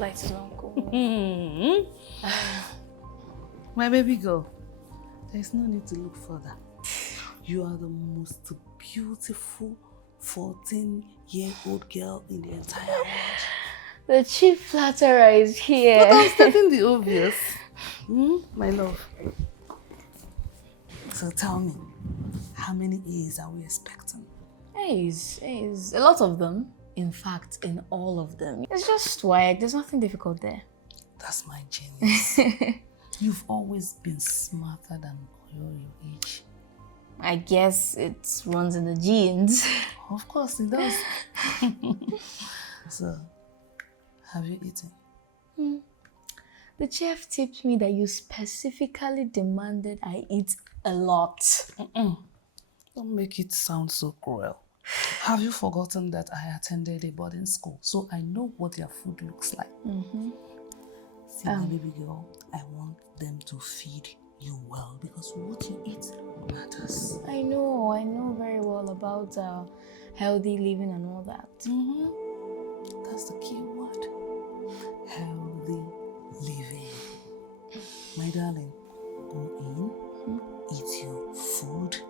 flight is not cool. My baby girl, there's no need to look further. You are the most beautiful 14-year-old girl in the entire world. The chief flatterer is here. But I'm stating the obvious. My love. So tell me, how many A's are we expecting? A's. A lot of them. In fact, in all of them. It's just swag. There's nothing difficult there. That's my genius. You've always been smarter than your age. I guess it runs in the genes. Of course it does. So, have you eaten? The chef tipped me that you specifically demanded I eat a lot. Don't make it sound so cruel. Have you forgotten that I attended a boarding school, so I know what their food looks like? See, my baby girl, I want them to feed you well because what you eat matters. I know very well about healthy living and all that. That's the key word. Healthy living. My darling, go in, eat your food,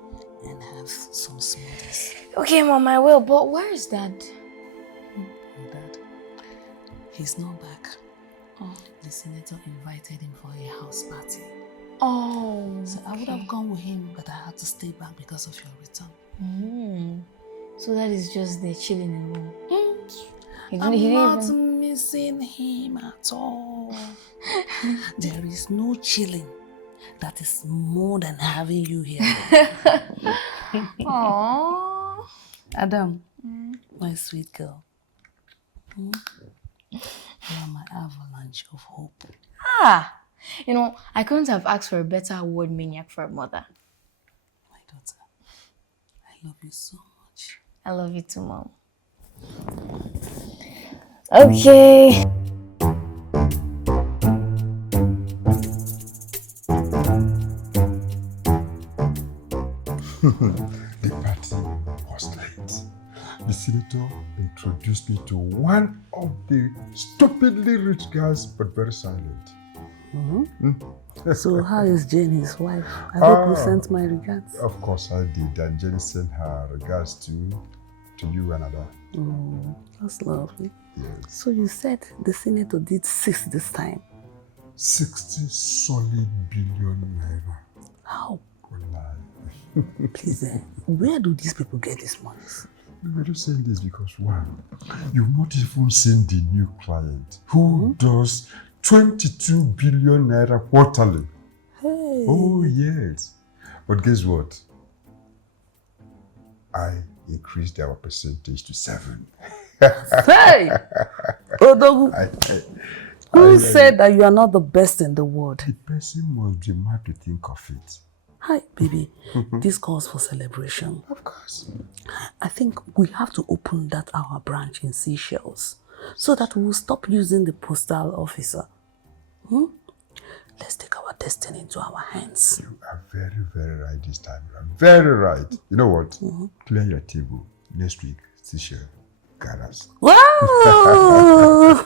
and have some smoothies. Okay, Mom, I will, but where is Dad? Your dad? He's not back. The senator invited him for a house party. So I would have gone with him, but I had to stay back because of your return. So that is just there chilling in room. I'm not missing him at all. There is no chilling that is more than having you here. Aww. Adam, my sweet girl. You are my avalanche of hope. You know, I couldn't have asked for a better award maniac for a mother. My daughter, I love you so much. I love you too, Mom. Okay. The party was late. The senator introduced me to one of the stupidly rich guys, but very silent. So how is Jane, his wife? I hope you sent my regards. Of course I did, and Jenny sent her regards to you and Ada. That's lovely. Yes. So you said the senator did 6 this time. 60 solid billion naira. How? Wallahi. Please, where do these people get this money? We're just saying this because, one, you've not even seen the new client who does 22 billion naira quarterly. Hey. Oh, yes. But guess what? I increased our percentage to 7. Hey! Odogu, who said that you are not the best in the world? The person must be mad to think of it. Hi, baby. This calls for celebration. Of course. I think we have to open that our branch in Seychelles so that we'll stop using the postal officer. Let's take our destiny into our hands. You are very, very right this time. You are very right. You know what? Clear your table. Next week, Seychelles, Garas. Wow!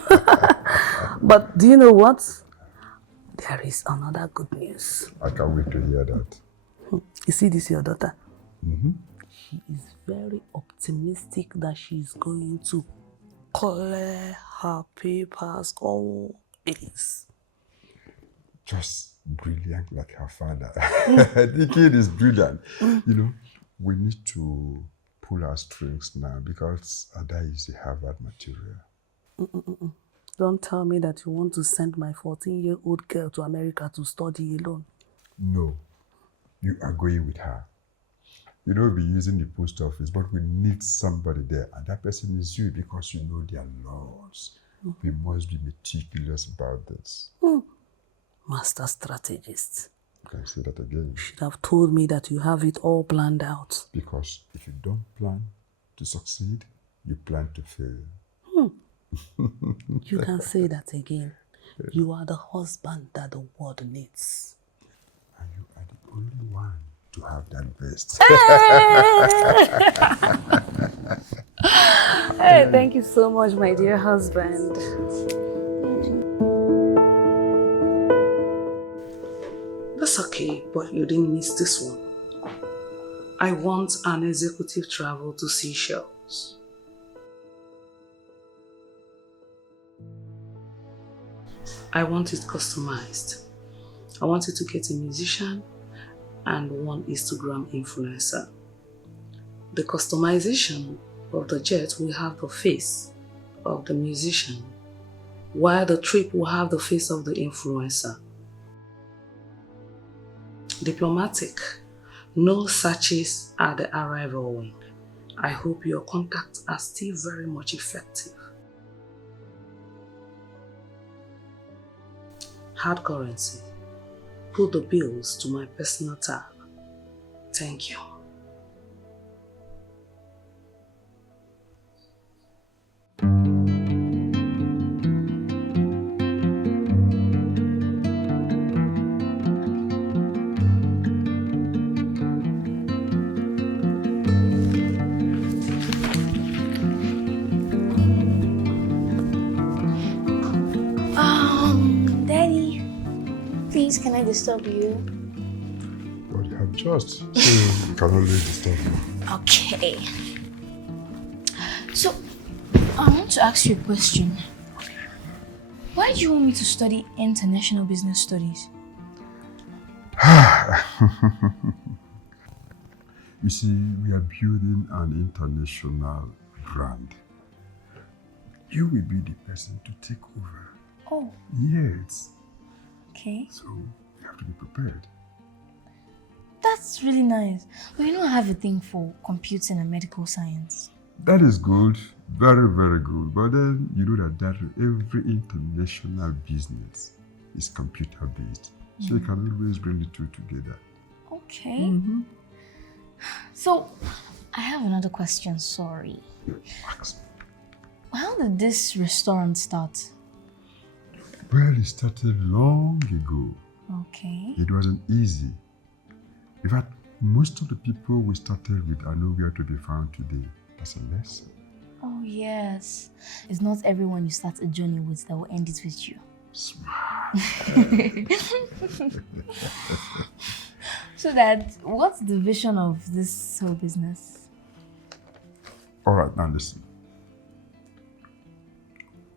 But do you know what? There is another good news. I can't wait to hear that. You see this, your daughter? She is very optimistic that she's going to clear her papers all A's. Just brilliant like her father. The kid is brilliant. You know, we need to pull our strings now because Ada is a Harvard material. Don't tell me that you want to send my 14-year-old girl to America to study alone. No, you are going with her. You know, we'll be using the post office, but we need somebody there. And that person is you because you know their laws. We must be meticulous about this. Master strategist. Can you say that again? You should have told me that you have it all planned out. Because if you don't plan to succeed, you plan to fail. You can say that again. You are the husband that the world needs. And you are the only one to have that best. Hey, thank you so much, my dear husband. But you didn't miss this one. I want an executive travel to Seychelles. I want it customized. I want you to get a musician and one Instagram influencer. The customization of the jet will have the face of the musician, while the trip will have the face of the influencer. Diplomatic. No searches at the arrival wing. I hope your contacts are still very much effective. Hard currency. Put the bills to my personal tab. Thank you. Daddy, please, can I disturb you? But you have just, so you can always disturb me. Okay. So, I want to ask you a question. Why do you want me to study international business studies? You see, we are building an international brand. You will be the person to take over. Oh, Yes. okay. So you have to be prepared. That's really nice. But you know I have a thing for computing and medical science. That is good. Very, very good. But then you know that every international business is computer based. So you can always bring the two together. Okay. So, I have another question, sorry. Ask me. How did this restaurant start? Well, it started long ago. Okay. It wasn't easy. In fact, most of the people we started with are nowhere to be found today. That's a lesson. Oh, yes. It's not everyone you start a journey with that will end it with you. Smart. So Dad, what's the vision of this whole business? All right, now listen.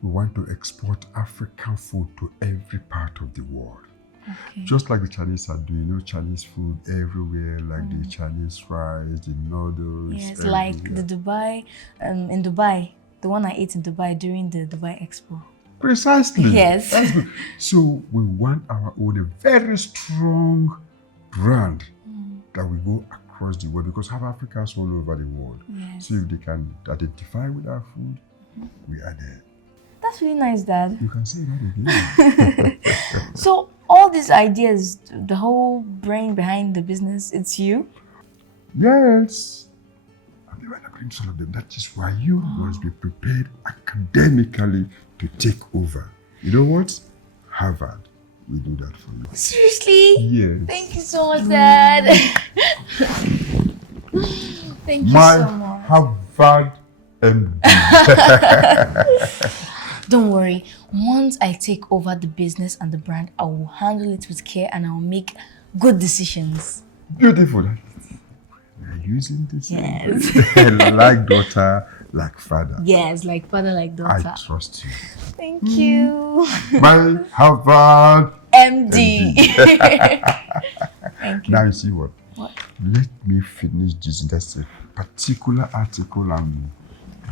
We want to export African food to every part of the world. Okay. Just like the Chinese are doing, Chinese food everywhere, like the Chinese fries, the noodles. Yes, everywhere. like the Dubai, in Dubai, the one I ate in Dubai during the Dubai Expo. Precisely. Yes. That's good. So we want our own, a very strong brand that will go across the world, because we have Africans all over the world. Yes. So if they can identify with our food, we are there. That's really nice, Dad. You can say that again. So all these ideas, the whole brain behind the business, it's you? Yes. And they were not doing some of them. That is why you must be prepared academically to take over. You know what? Harvard will do that for you. Seriously? Yes. Thank you so much, Dad. Thank you My so much. Harvard MD. Don't worry. Once I take over the business and the brand, I will handle it with care and I will make good decisions. Beautiful. We are using this. Yes. Like daughter, like father. Yes, like father, like daughter. I trust you. Thank you. My Harvard MD. Thank you. Now you see what? What? Let me finish this. That's a particular article I'm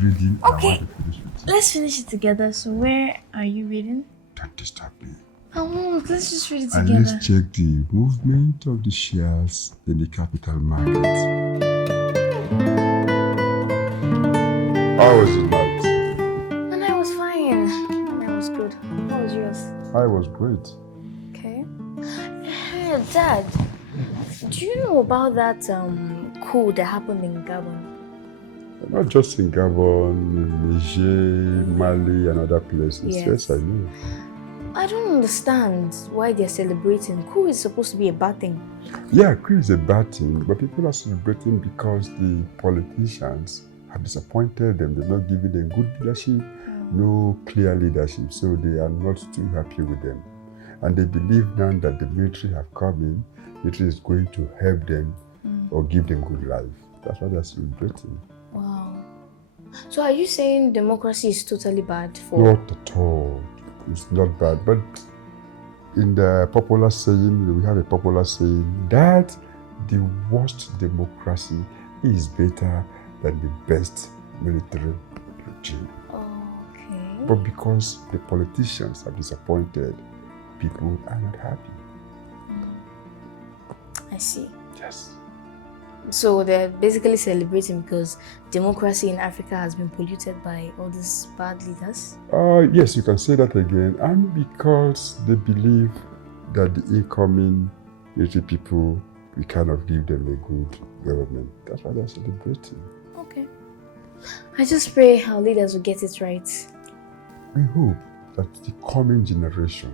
reading. Okay. I want to finish with you. Let's finish it together. So where are you reading? Don't disturb me. I won't. Let's just read it And together. let's check the movement of the shares in the capital market. How was it, Matt? And I was fine. And I was good. How was yours? I was great. Okay. Hey, Dad, do you know about that coup that happened in Gabon? Not just in Gabon, Niger, Mali, and other places. Yes. Yes, I know. I don't understand why they're celebrating. Coup is supposed to be a bad thing. Yeah, coup is a bad thing, but people are celebrating because the politicians have disappointed them. They're not giving them good leadership, no clear leadership, so they are not too happy with them. And they believe now that the military have come in, it is going to help them or give them good life. That's why they're celebrating. Wow. So are you saying democracy is totally bad for... Not at all. It's not bad. But in the popular saying, we have a popular saying that the worst democracy is better than the best military regime. Okay. But because the politicians are disappointed, people are not happy. I see. Yes. So they're basically celebrating because democracy in Africa has been polluted by all these bad leaders? Yes, you can say that again. And because they believe that the incoming military people, we cannot give them a good government. That's why they're celebrating. Okay. I just pray our leaders will get it right. We hope that the coming generation,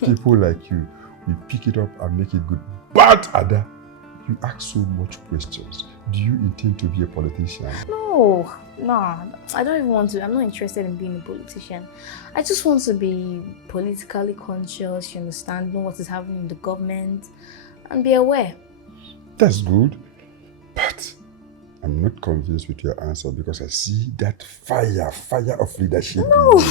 people like you, will pick it up and make it good. But Ada, you ask so much questions. Do you intend to be a politician? No, I don't even want to. I'm not interested in being a politician. I just want to be politically conscious, you understand, know what is happening in the government, and be aware. That's good. But I'm not convinced with your answer because I see that fire of leadership. No.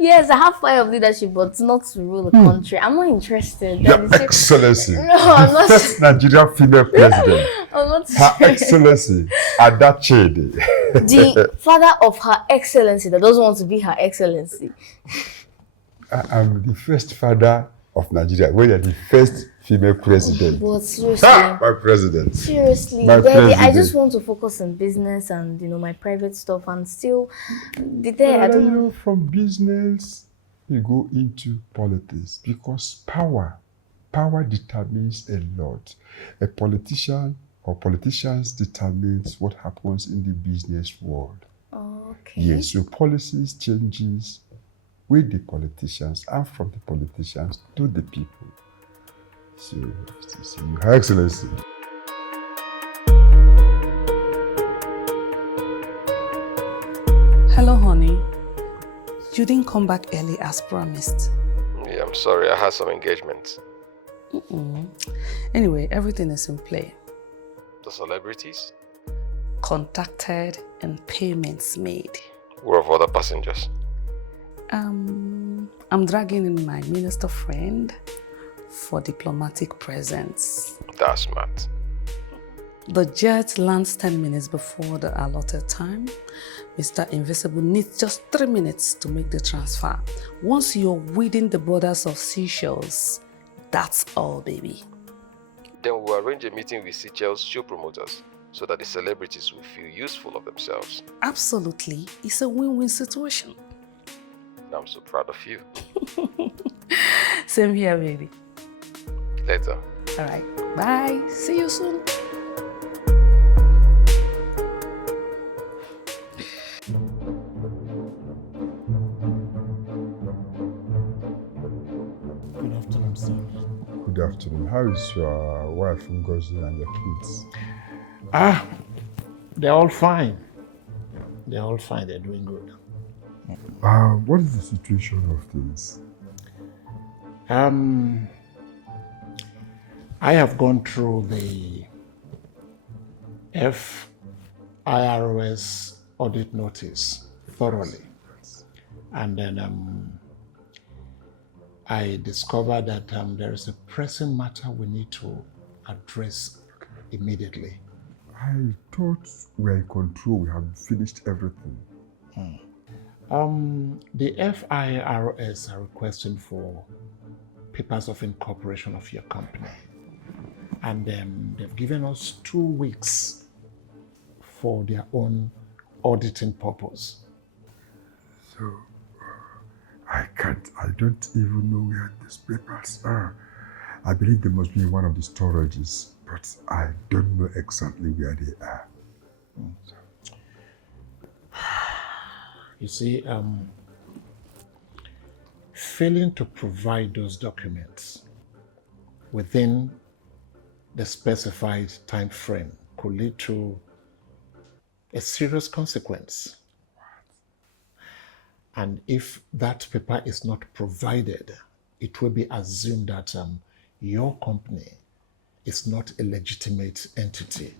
Yes, I have fire of leadership, but not to rule the country. I'm not interested. Your Excellency. No, I'm not. First Nigerian female president. I'm not. Her Excellency, Ada Chede. The father of Her Excellency that doesn't want to be Her Excellency. I'm the first father of Nigeria. We are the first female president. But seriously, My president. seriously, My Daddy, I president. just want to focus on business and my private stuff and still be there. I don't know. From business, you go into politics because power determines a lot. A politician or politicians determines what happens in the business world. Okay. Yes, so policies changes with the politicians and from the politicians to the people. So, Your Excellency. Hello, honey. You didn't come back early as promised. Yeah, I'm sorry. I had some engagements. Anyway, everything is in play. The celebrities? Contacted and payments made. Where of other passengers? I'm dragging in my minister friend for diplomatic presence. That's smart. The jet lands 10 minutes before the allotted time. Mr. Invisible needs just 3 minutes to make the transfer. Once you're within the borders of Seychelles, that's all, baby. Then we'll arrange a meeting with Seychelles show promoters so that the celebrities will feel useful of themselves. Absolutely. It's a win-win situation. I'm so proud of you. Same here, baby. Later. All right. Bye. See you soon. Good afternoon, sir. Good afternoon. How is your wife, Ngozi, and your kids? They're all fine. They're all fine. They're doing good. What is the situation of things? I have gone through the FIROS audit notice thoroughly. And then I discovered that there is a pressing matter we need to address immediately. I thought we were in control. We have finished everything. The FIROS are requesting for papers of incorporation of your company. And they've given us 2 weeks for their own auditing purpose. So, I don't even know where these papers are. I believe they must be in one of the storages, but I don't know exactly where they are. You see, failing to provide those documents within the specified time frame could lead to a serious consequence. And if that paper is not provided, it will be assumed that your company is not a legitimate entity.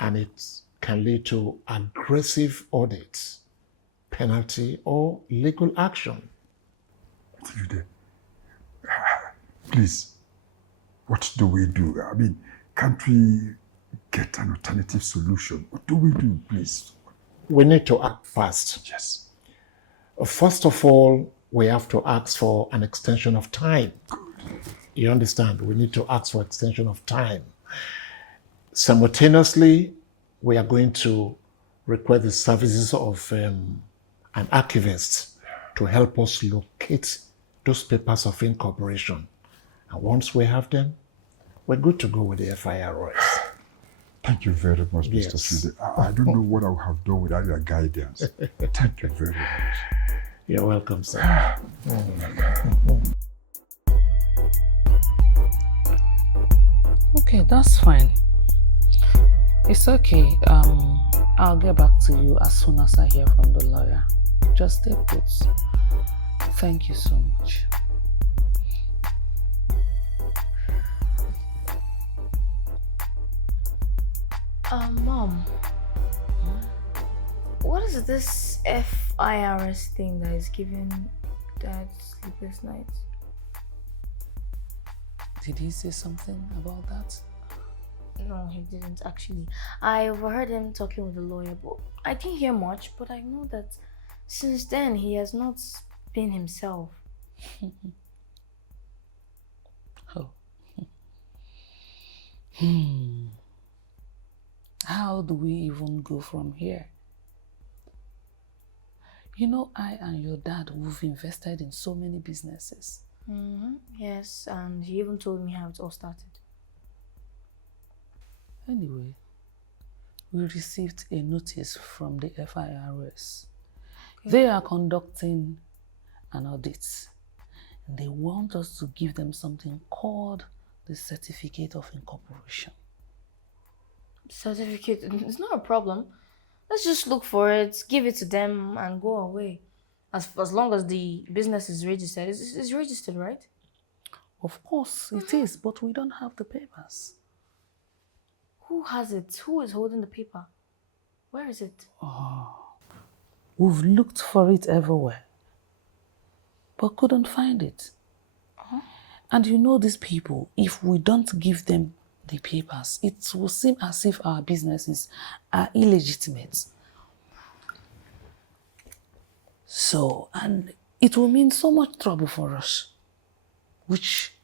And it can lead to aggressive audit, penalty, or legal action. Please, what do we do? I mean, can't we get an alternative solution? What do we do, please? We need to act fast. Yes. First of all, we have to ask for an extension of time. Good. You understand? We need to ask for extension of time. Simultaneously, we are going to request the services of an archivist to help us locate those papers of incorporation. And once we have them, we're good to go with the FIRS. Thank you very much, Mr. Yes. Sude. I don't know what I would have done without your guidance. Thank you very much. You're welcome, sir. Okay, that's fine. It's okay. I'll get back to you as soon as I hear from the lawyer. Just stay put. Thank you so much. Mom, what is this FIRS thing that is giving Dad sleepless nights? Did he say something about that? No, he didn't actually. I overheard him talking with the lawyer, but I didn't hear much. But I know that since then he has not been himself. Oh. How do we even go from here? You know, I and your dad, we've invested in so many businesses. Yes, and he even told me how it all started. Anyway, we received a notice from the FIRS. Okay. They are conducting an audit. And they want us to give them something called the Certificate of Incorporation. Certificate? It's not a problem. Let's just look for it, give it to them, and go away. As long as the business is registered. It's registered, right? Of course it is, but we don't have the papers. Who has it? Who is holding the paper? Where is it? We've looked for it everywhere, but couldn't find it. And you know these people, if we don't give them the papers, it will seem as if our businesses are illegitimate. So, and it will mean so much trouble for us, which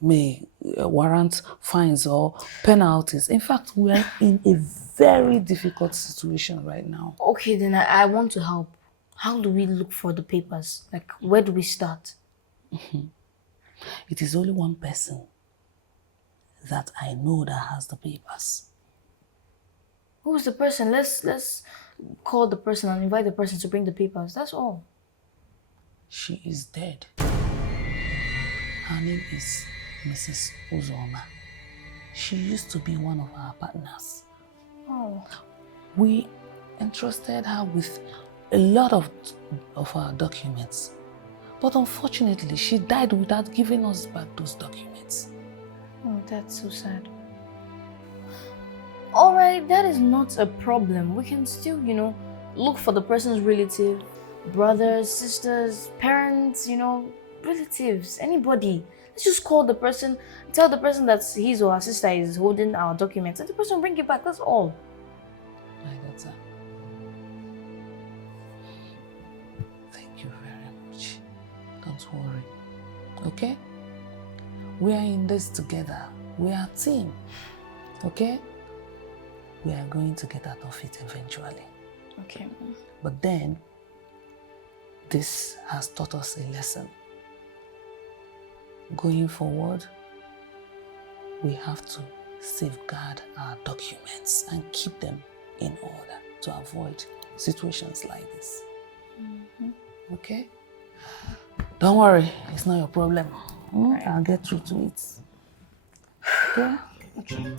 may warrant fines or penalties. In fact, we are in a very difficult situation right now. Okay, then I want to help. How do we look for the papers? Like, where do we start? It is only one person that I know that has the papers. Who's the person? Let's call the person and invite the person to bring the papers. That's all. She is dead. Her name is Mrs. Uzoma. She used to be one of our partners. Oh. We entrusted her with a lot of our documents. But unfortunately, she died without giving us back those documents. Oh, that's so sad. Alright, that is not a problem. We can still, look for the person's relative, brothers, sisters, parents, relatives, anybody. Let's just call the person, tell the person that his or her sister is holding our documents, and the person will bring it back, that's all. I got that. Thank you very much. Don't worry, okay? We are in this together. We are a team, okay? We are going to get out of it eventually. Okay. But then, this has taught us a lesson. Going forward, we have to safeguard our documents and keep them in order to avoid situations like this. Okay? Don't worry, it's not your problem. I'll get through to it. Okay? Okay.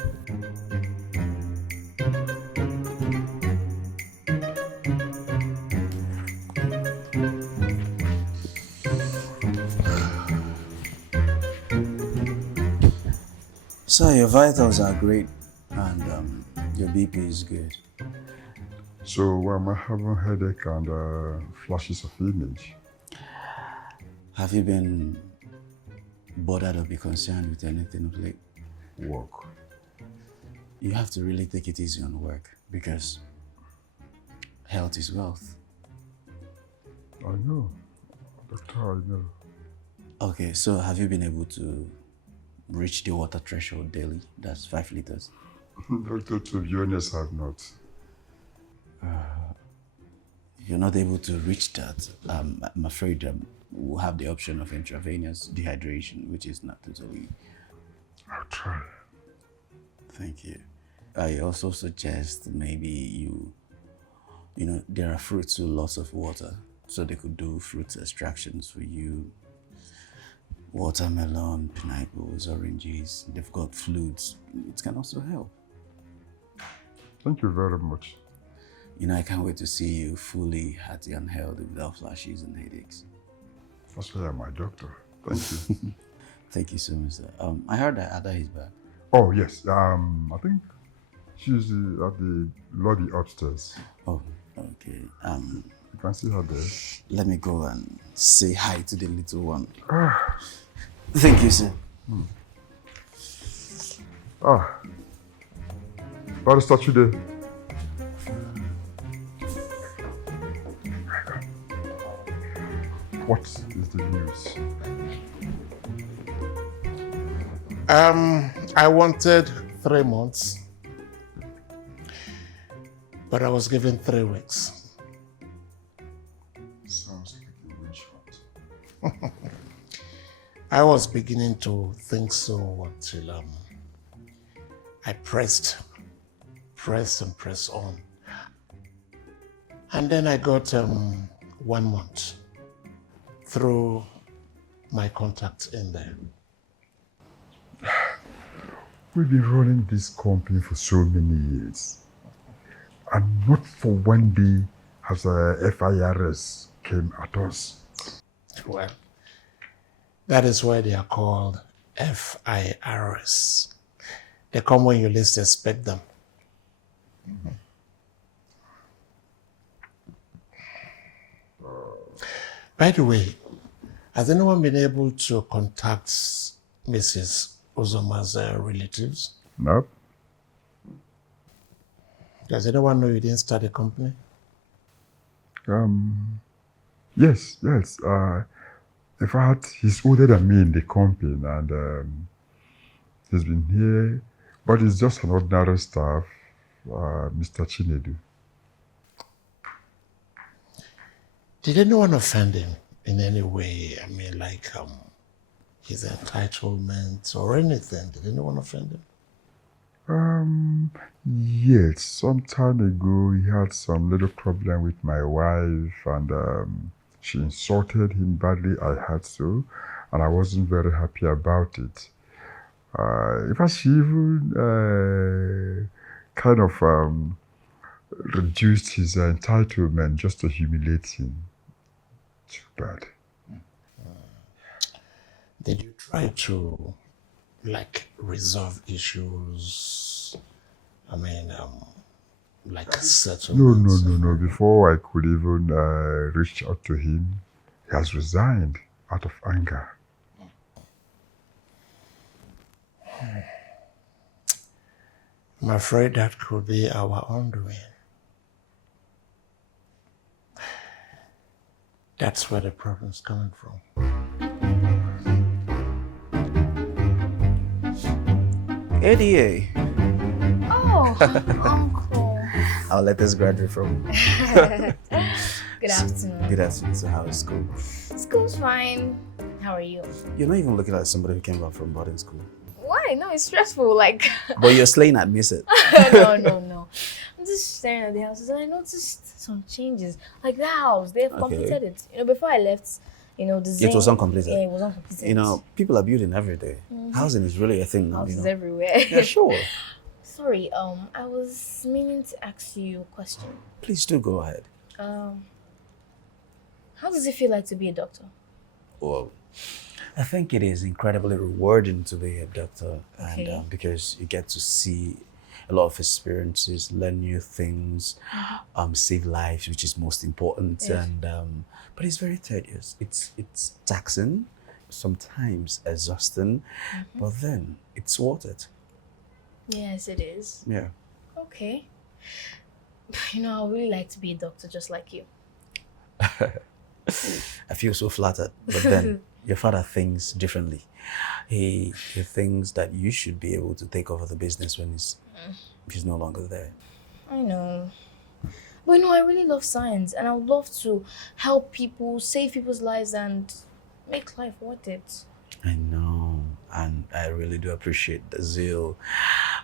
So your vitals are great and your BP is good. So I'm having headache and flashes of image. Have you been bothered or be concerned with anything of late? Work. You have to really take it easy on work because health is wealth. I know. Doctor, I know. Okay, so have you been able to reach the water threshold daily? That's 5 liters. Doctor, to be honest, I've not. If you're not able to reach that, I'm afraid we'll have the option of intravenous dehydration, which is not totally... I'll try. Thank you. I also suggest maybe you know, there are fruits with lots of water, so they could do fruit extractions for you. Watermelon, pineapples, oranges, they've got flutes. It can also help. Thank you very much. You know, I can't wait to see you fully healthy and healthy without flashes and headaches. That's why I'm my doctor. Thank you. Thank you so much, sir. I heard that Ada is back. Oh, yes. I think she's at the lobby upstairs. Oh, okay. You can see her there. Let me go and say hi to the little one. Thank you, sir. Barrister today. What is the news? I wanted 3 months, but I was given 3 weeks. Sounds like a witch hunt. I was beginning to think so until I pressed on. And then I got 1 month through my contacts in there. We've been running this company for so many years. And not for one day has a FIRS came at us. Well, that is why they are called FIRS. They come when you least expect them. By the way, has anyone been able to contact Mrs. Ozoma's relatives? Nope. Does anyone know you didn't start a company? Yes. In fact, he's older than me in the company and he's been here, but he's just an ordinary staff, Mr. Chinedu. Did anyone offend him in any way? I mean, like his entitlement or anything? Did anyone offend him? Yes. Some time ago, he had some little problem with my wife and she insulted him badly, I heard so, and I wasn't very happy about it. In fact, she even kind of reduced his entitlement just to humiliate him. Too bad. Did you try to, like, resolve issues? I mean, like settlements? No. Before I could even reach out to him, he has resigned out of anger. I'm afraid that could be our undoing. That's where the problem's coming from. ADA. Oh, Uncle. I'll let this graduate from. Good afternoon. Good afternoon. So how is school? School's fine. How are you? You're not even looking like somebody who came back from boarding school. Why? No, it's stressful. Like. But you're slaying admits it. No. I'm just staring at the houses and I noticed some changes. Like the house, they've completed it. You know, before I left, you know, the It was uncompleted. Yeah, it was uncompleted. You know, people are building every day. Housing is really a thing now. Houses you know? everywhere. Yeah, sure. Sorry, I was meaning to ask you a question. Please do go ahead. How does it feel like to be a doctor? Well, I think it is incredibly rewarding to be a doctor, Okay. and because you get to see a lot of experiences, learn new things, save lives, which is most important. Yes. And but it's very tedious. It's taxing, sometimes exhausting, but then it's worth it. Yes, it is. Yeah. Okay. You know, I would really like to be a doctor just like you. I feel so flattered, but then your father thinks differently. He thinks that you should be able to take over the business when he's no longer there. I know. But you know, I really love science and I would love to help people, save people's lives and make life worth it. I know, and I really do appreciate the zeal.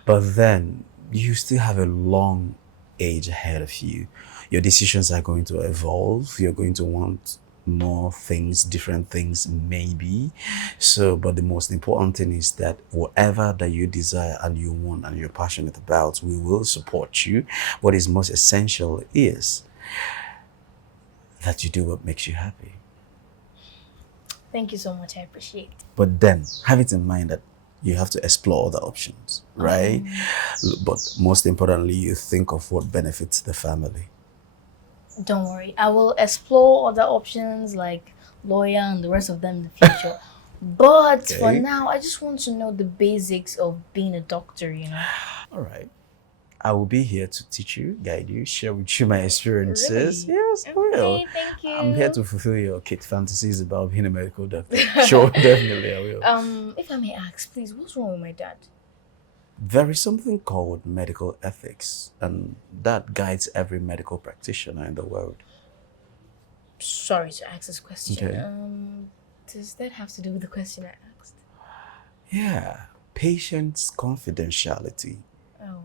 But then you still have a long age ahead of you. Your decisions are going to evolve. You're going to want more things, different things, maybe. So, but the most important thing is that whatever that you desire and you want and you're passionate about, we will support you. What is most essential is that you do what makes you happy. Thank you so much, I appreciate it. But then have it in mind that you have to explore other options, right? But most importantly, you think of what benefits the family. Don't worry, I will explore other options like lawyer and the rest of them in the future. But for Okay. now, I just want to know the basics of being a doctor, you know. All right. I will be here to teach you, guide you, share with you my experiences. Really? Yes, I will. Okay, thank you. I'm here to fulfill your kid fantasies about being a medical doctor. Sure, definitely I will. If I may ask, please, what's wrong with my dad? There is something called medical ethics, and that guides every medical practitioner in the world. Sorry to ask this question. Okay. Does that have to do with the question I asked? Yeah, patient's confidentiality Oh,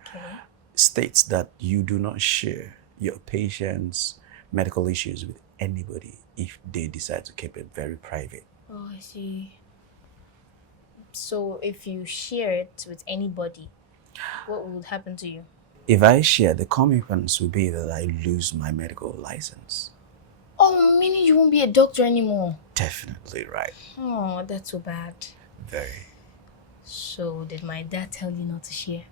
okay. states that you do not share your patient's medical issues with anybody if they decide to keep it very private. Oh, I see. So if you share it with anybody, what would happen to you? If I share, the consequence will be that I lose my medical license. Oh, meaning you won't be a doctor anymore. Definitely right. Oh, that's so bad. Very. So did my dad tell you not to share?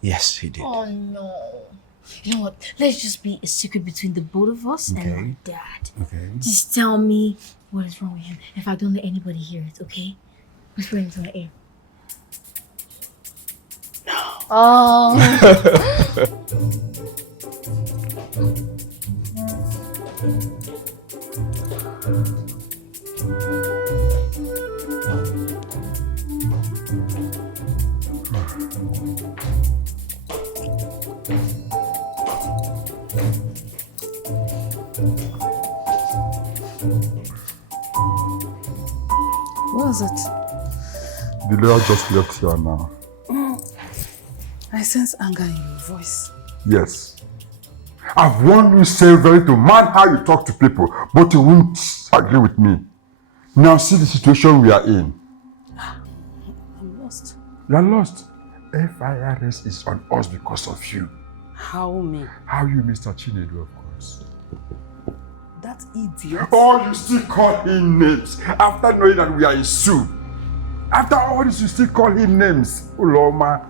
Yes, he did. Oh no. You know what? Let's just be a secret between the both of us and my dad. Okay. Just tell me what is wrong with him. If I don't let anybody hear it, okay? Whisper into my ear. No. Oh. What was it? The lawyer just left here now. I sense anger in your voice. Yes. I've warned you severally to mind how you talk to people, but you won't agree with me. Now see the situation we are in. I'm lost. You are lost. FIRS is on us because of you. How me? How you, Mr. Chinedu, of course. That idiot. Oh, you still call him names after knowing that we are in soup. After all this, you still call him names. Uloma.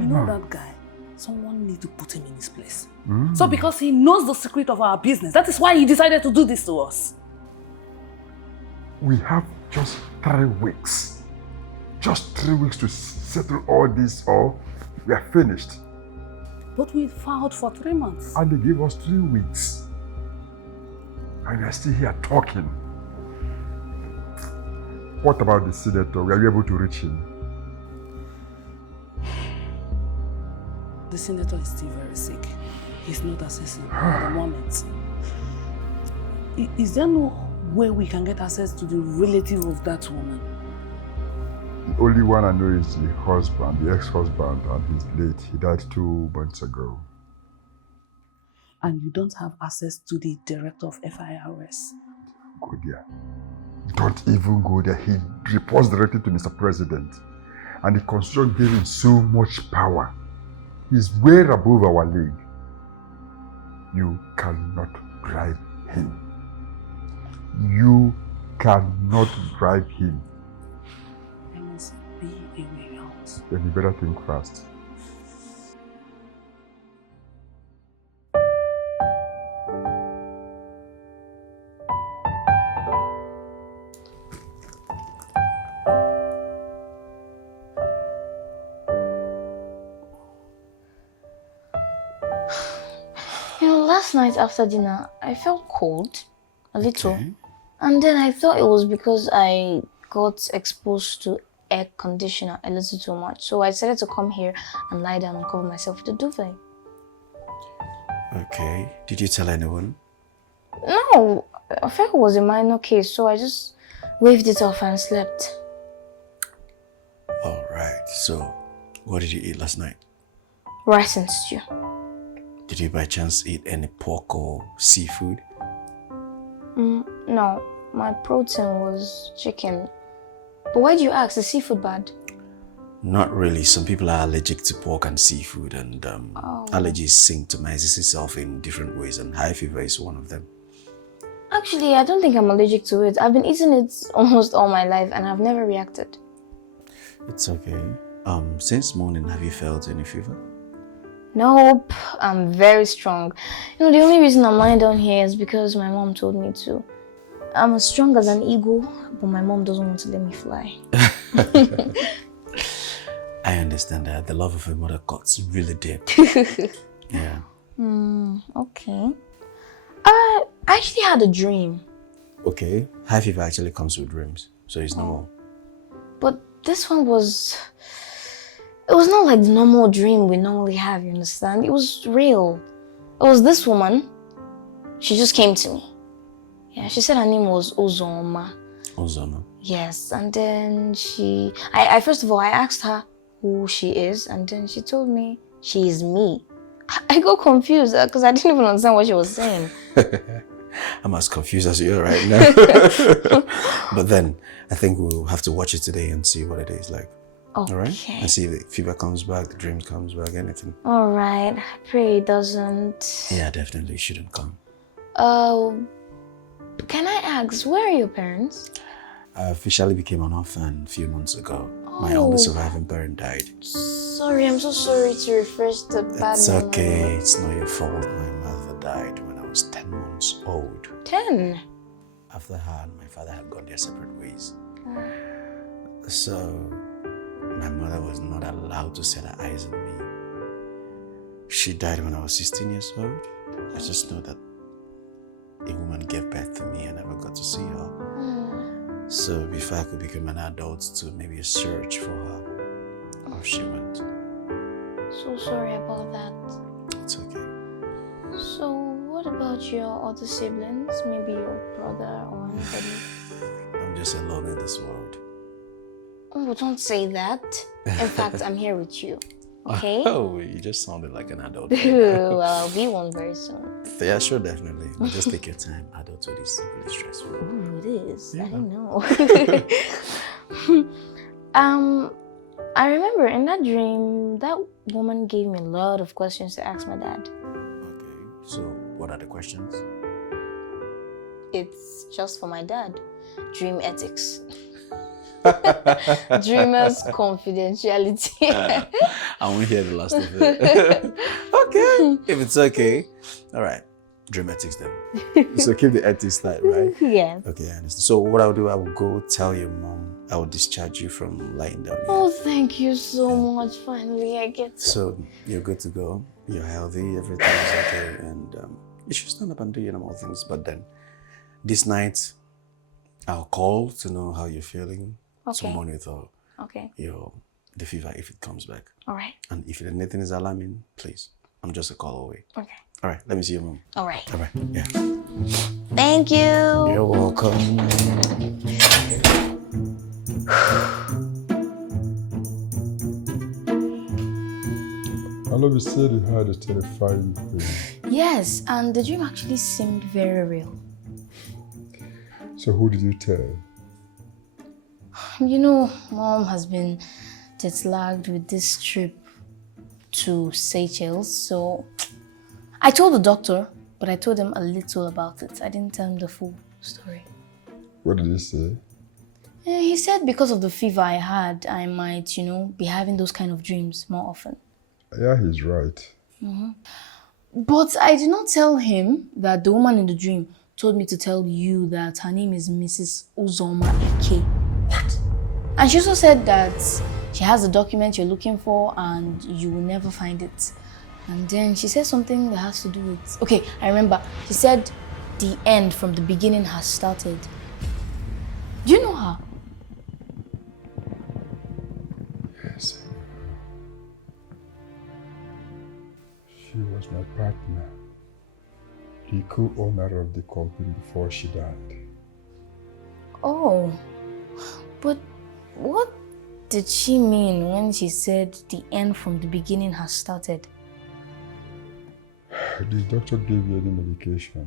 You know that guy? Someone need to put him in his place. So because he knows the secret of our business, that is why he decided to do this to us. We have just 3 weeks. Just 3 weeks to settle all this, or we are finished. But we filed for 3 months. And they gave us 3 weeks. And we are still here talking. What about the senator? Were you able to reach him? The senator is still very sick. He's not accessible at the moment. Is there no way we can get access to the relative of that woman? The only one I know is the husband, the ex-husband, and he's late. He died 2 months ago. And you don't have access to the director of FIRS? Go there. Don't even go there. He reports directly to Mr. President. And the constitution gave him so much power. He's way above our league. You cannot bribe him. You cannot bribe him. There must be a way out. Then you better think fast. Last night after dinner, I felt cold, a little. Okay. And then I thought it was because I got exposed to air conditioner a little too much. So I decided to come here and lie down and cover myself with a duvet. Okay. Did you tell anyone? No, I felt it was a minor case, so I just waved it off and slept. Alright, so what did you eat last night? Rice and stew. Did you by chance eat any pork or seafood? No, my protein was chicken. But why do you ask? Is seafood bad? Not really. Some people are allergic to pork and seafood, and allergies symptomizes itself in different ways, and high fever is one of them. Actually, I don't think I'm allergic to it. I've been eating it almost all my life and I've never reacted. It's okay. Since morning, have you felt any fever? Nope, I'm very strong. The only reason I'm lying down here is because my mom told me to. I'm as strong as an eagle, but my mom doesn't want to let me fly. I understand that. The love of a mother cuts really deep. Yeah. Okay. I actually had a dream. Okay. High fever actually comes with dreams, so it's normal. But this one was... It was not like the normal dream we normally have, you understand? It was real. It was this woman. She just came to me. Yeah, she said her name was Ozoma. Ozoma. Yes, and then I first of all, I asked her who she is, and then she told me she is me. I got confused because I didn't even understand what she was saying. I'm as confused as you are right now. But then, I think we'll have to watch it today and see what it is like. Okay. All right? And see if the fever comes back, the dreams comes back, anything. All right. I pray it doesn't. Yeah, definitely shouldn't come. Can I ask, where are your parents? I officially became an orphan a few months ago. My only surviving parent died. Sorry, I'm so sorry to refresh the bad It's memory. okay, it's not your fault. My mother died when I was 10 months old. 10? After her and my father had gone their separate ways. So, my mother was not allowed to set her eyes on me. She died when I was 16 years old. I just know that a woman gave birth to me and I never got to see her. So before I could become an adult, to maybe a search for her, off she went. So sorry about that. It's okay. So what about your other siblings? Maybe your brother or anybody? I'm just alone in this world. Oh, don't say that. In fact, I'm here with you. Okay? Oh, you just sounded like an adult. Well, I'll be one very soon. Yeah, sure, definitely. But just take your time. Adulthood is really stressful. Ooh, it is. Yeah. I know. I remember in that dream, that woman gave me a lot of questions to ask my dad. Okay, so what are the questions? It's just for my dad. Dream ethics. Dreamer's confidentiality. I won't hear the last of it. Okay, if it's okay. All right, dream ethics then. So keep the ethics side, right? Yes. Okay, I understand. So what I'll do, I will go tell your mom. I will discharge you from lying down here. Oh, thank you so much. Finally, I get to. So you're good to go. You're healthy. Everything is okay, and you should stand up and do your normal things. But then, this night, I'll call to know how you're feeling. Okay. To monitor Okay. the fever if it comes back. All right. And if anything is alarming, please. I'm just a call away. Okay. All right, let me see your mom. All right. All right, yeah. Thank you. You're welcome. I love you said you had a terrifying dream. Yes, and the dream actually seemed very real. So who did you tell? Mom has been jet-lagged with this trip to Seychelles, so I told the doctor, but I told him a little about it. I didn't tell him the full story. What did he say? He said because of the fever I had, I might, be having those kind of dreams more often. Yeah, he's right. But I did not tell him that the woman in the dream told me to tell you that her name is Mrs. Uzoma Eke. What? And she also said that she has the document you're looking for and you will never find it. And then she said something that has to do with... Okay, I remember. She said the end from the beginning has started. Do you know her? Yes. She was my partner. The co-owner of the company before she died. Oh, but what did she mean when she said the end from the beginning has started? The doctor gave you any medication?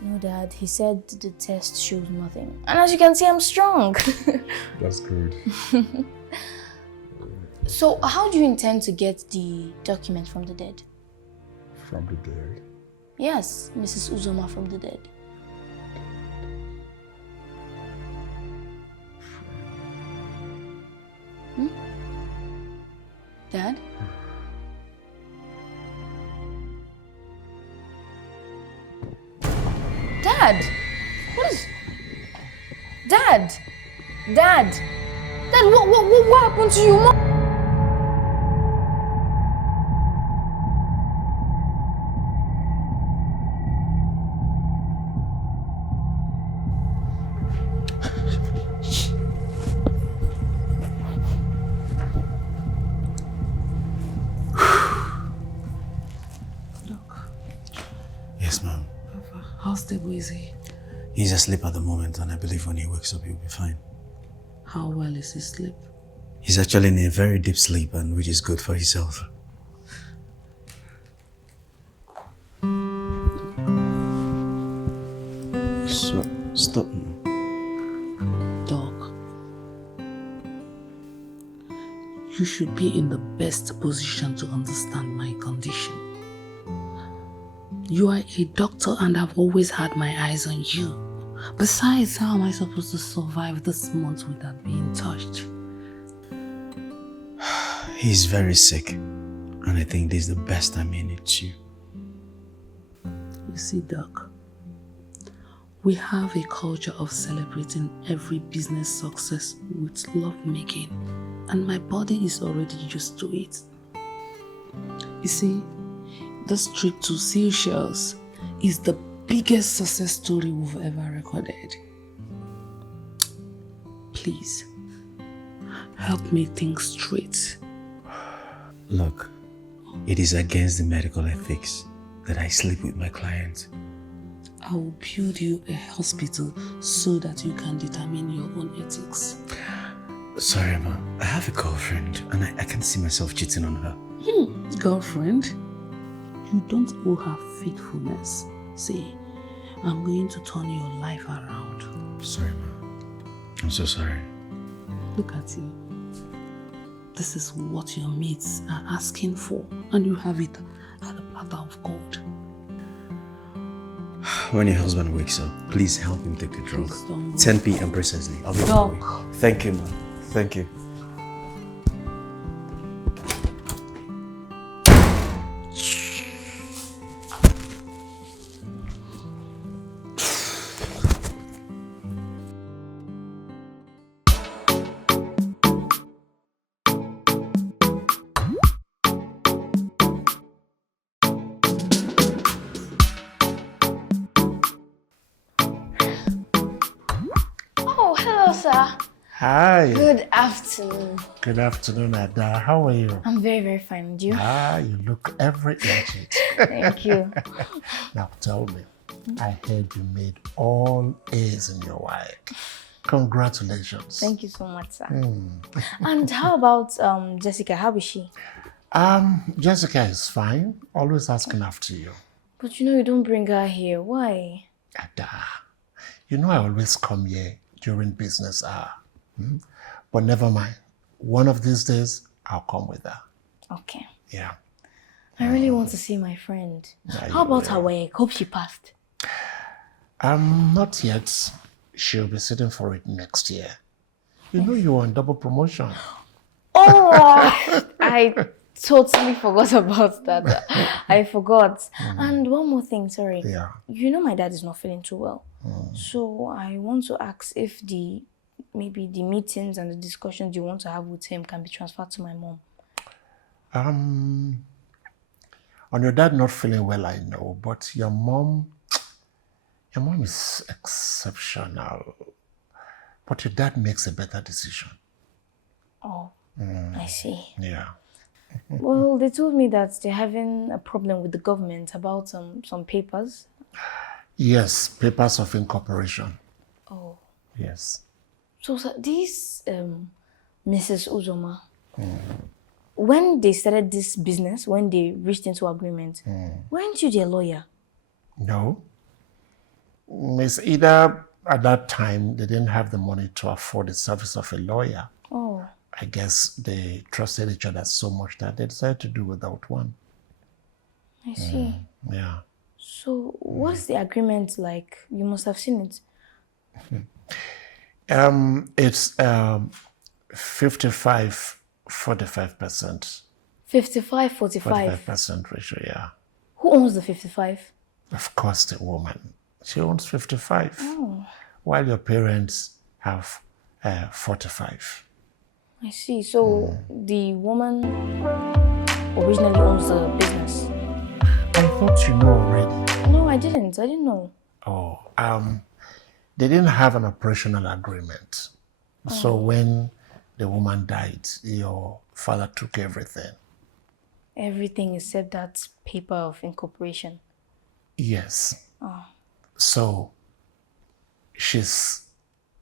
No, Dad. He said the test shows nothing. And as you can see, I'm strong. That's good. So, how do you intend to get the document from the dead? From the dead? Yes, Mrs. Uzoma from the dead. Dad? Dad! What is... Dad! Dad! Dad, what happened to you, Mom? Yes, ma'am. How stable is he? He's asleep at the moment, and I believe when he wakes up, he'll be fine. How well is his sleep? He's actually in a very deep sleep, and which is good for his health. So, stop. Doc, you should be in the best position to understand my condition. You are a doctor and I've always had my eyes on you. Besides, how am I supposed to survive this month without being touched? He's very sick, and I think this is the best time he needs you. You see, Doc, we have a culture of celebrating every business success with lovemaking, and my body is already used to it. You see, this trip to Seychelles is the biggest success story we've ever recorded. Please, help me think straight. Look, it is against the medical ethics that I sleep with my client. I will build you a hospital so that you can determine your own ethics. Sorry, ma. I have a girlfriend, and I can't see myself cheating on her. Girlfriend? You don't owe her faithfulness. See, I'm going to turn your life around. Sorry, ma. I'm so sorry. Look at you. This is what your mates are asking for, and you have it at a platter of gold. When your husband wakes up, please help him take the drug. 10 p.m. precisely. I'll be Doc. away. Thank you, ma. Thank you. Oh, hello, sir. Hi. Good afternoon. Good afternoon, Ada. How are you? I'm very, very fine. And you? You look every inch it. Thank you. Now tell me, I heard you made all A's in your WAEC. Congratulations. Thank you so much, sir. And how about Jessica? How is she? Jessica is fine. Always asking after you. But you don't bring her here. Why? Ada, you know I always come here during business hour. But never mind. One of these days, I'll come with her. Okay. Yeah. I really want to see my friend. How about her work? Hope she passed. Not yet. She'll be sitting for it next year. You know you're on double promotion. Oh, I totally forgot about that. I forgot. And one more thing, sorry. Yeah. You know my dad is not feeling too well. So I want to ask if maybe the meetings and the discussions you want to have with him can be transferred to my mom. On your dad not feeling well, I know, but your mom is exceptional. But your dad makes a better decision. Oh, I see. Yeah. Well, they told me that they're having a problem with the government about some papers. Yes, papers of incorporation. Oh. Yes. So these Mrs. Uzoma, when they started this business, when they reached into agreement, weren't you their lawyer? No. It's either at that time they didn't have the money to afford the service of a lawyer. Oh. I guess they trusted each other so much that they decided to do without one. I see. Yeah. So what's the agreement like? You must have seen it. It's 55, 45%. 55, 45. 45% ratio, yeah. Who owns the 55? Of course, the woman. She owns 55, while your parents have 45. I see. So the woman originally owns the business. I thought you know already. No, I didn't. I didn't know. Oh, they didn't have an operational agreement. So when the woman died, your father took everything. Everything except that paper of incorporation. Yes. So she's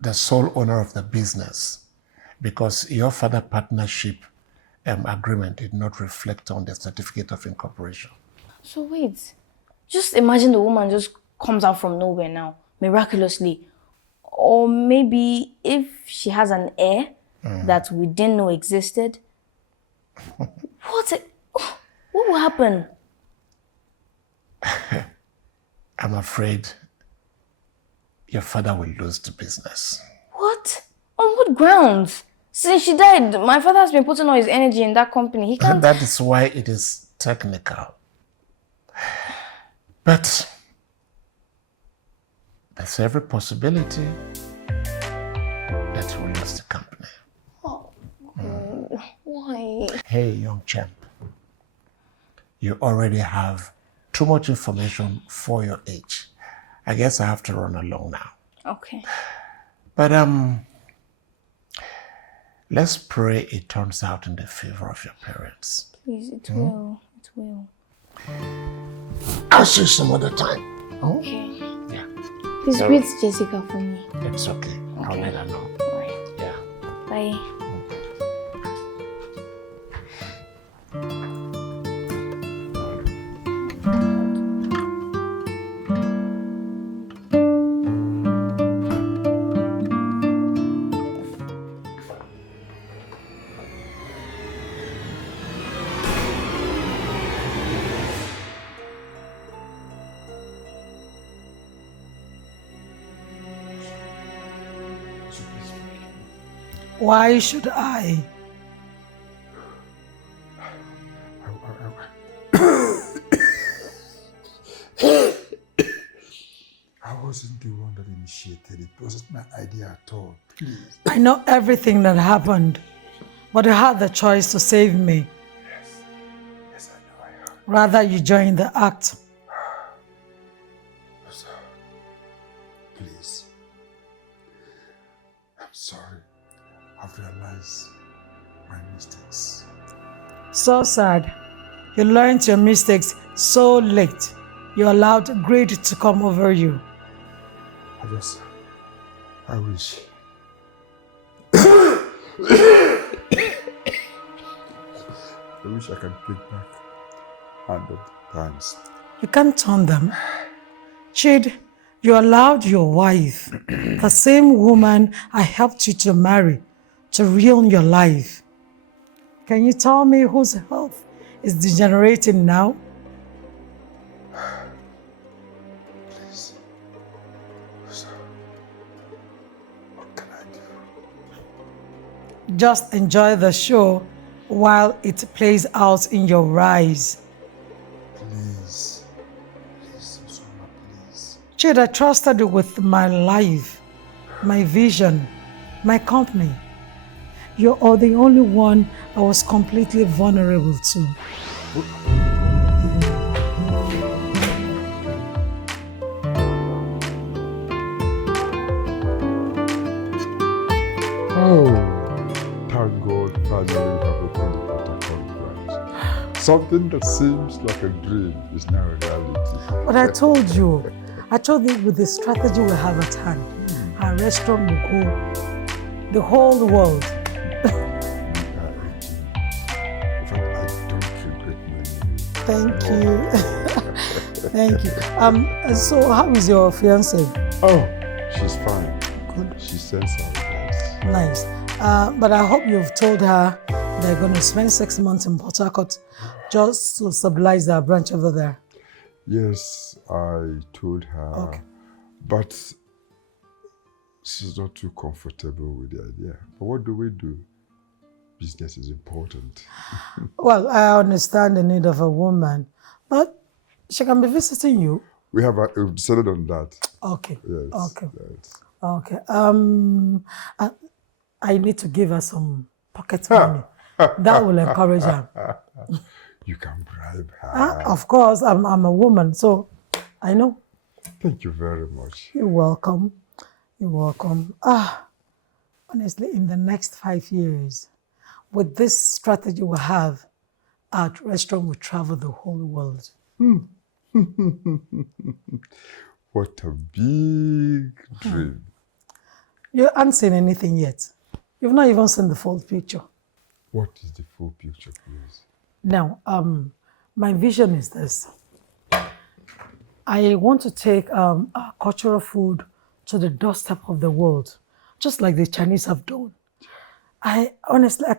the sole owner of the business because your father partnership agreement did not reflect on the certificate of incorporation. So wait, just imagine the woman just comes out from nowhere now, miraculously. Or maybe if she has an heir that we didn't know existed, what will happen? I'm afraid your father will lose the business. What? On what grounds? Since she died, my father has been putting all his energy in that company. He can't... That is why it is technical. But there's every possibility that he will lose the company. Oh, why? Hey, young champ. You already have too much information for your age. I guess I have to run along now. Okay. But let's pray it turns out in the favor of your parents. Please, it will. It will. I'll see you some other time. Okay. Yeah. Please greet Jessica for me. It's okay. I'll let her know. All right. Yeah. Bye. Why should I? I wasn't the one that initiated it. It wasn't my idea at all. Please. I know everything that happened, but you had the choice to save me. Yes, I know I have. Rather, you joined the act. Please. I'm sorry. I've realized my mistakes. So sad. You learned your mistakes so late. You allowed greed to come over you. I wish. I wish I could take back 100 times. You can't turn them. Chid, you allowed your wife, the same woman I helped you to marry, to ruin your life. Can you tell me whose health is degenerating now. Please. So, what can I do? Just enjoy the show while it plays out in your eyes. Please. Please, Susuma, please. Chid, I trusted you with my life, my vision, my company. You are the only one I was completely vulnerable to. Oh, thank God, finally we have opened the contract. Something that seems like a dream is now a reality. But I told you with the strategy we have at hand, our restaurant will go the whole world. In fact, I don't regret my name. Thank you. Thank you. So how is your fiancée? Oh, she's fine. Good. She sends our regards. Nice. But I hope you've told her they're going to spend 6 months in Port Harcourt just to stabilize our branch over there. Yes, I told her. Okay. But she's not too comfortable with the idea. But what do we do? Business is important. Well, I understand the need of a woman, but she can be visiting you. We've decided on that. Okay. Yes. Okay. Yes. Okay. I need to give her some pocket money. That will encourage her. You can bribe her. Of course, I'm a woman, so I know. Thank you very much. You're welcome. You're welcome. Honestly, in the next 5 years, with this strategy we have, our restaurant will travel the whole world. What a big dream. You haven't seen anything yet. You've not even seen the full picture. What is the full picture, please? Now, my vision is this. I want to take our cultural food to the doorstep of the world, just like the Chinese have done. I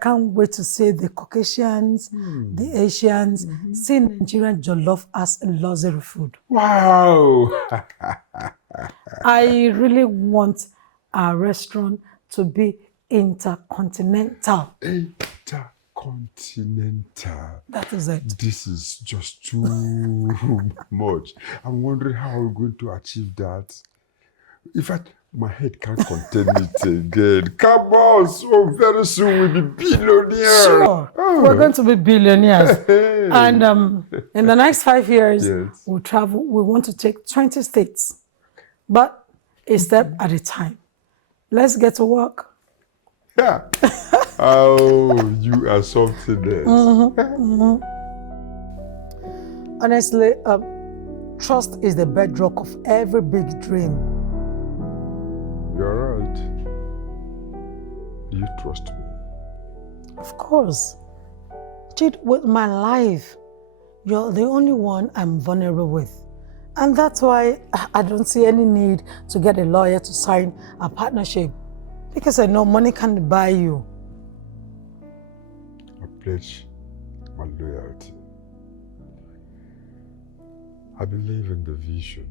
can't wait to see the Caucasians, the Asians, see Nigerian jollof as a luxury food. Wow! I really want our restaurant to be intercontinental. Intercontinental. That is it. This is just too much. I'm wondering how we're going to achieve that. In fact, my head can't contain it again. Come on, so very soon we'll be billionaires. Sure, we're going to be billionaires. And in the next 5 years, Yes. we'll travel. We want to take 20 states, but a step at a time. Let's get to work. Yeah. Oh, you are something else. Honestly, trust is the bedrock of every big dream. You're right. Do you trust me? Of course. Chid, with my life, you're the only one I'm vulnerable with. And that's why I don't see any need to get a lawyer to sign a partnership. Because I know money can't buy you. I pledge my loyalty. I believe in the vision.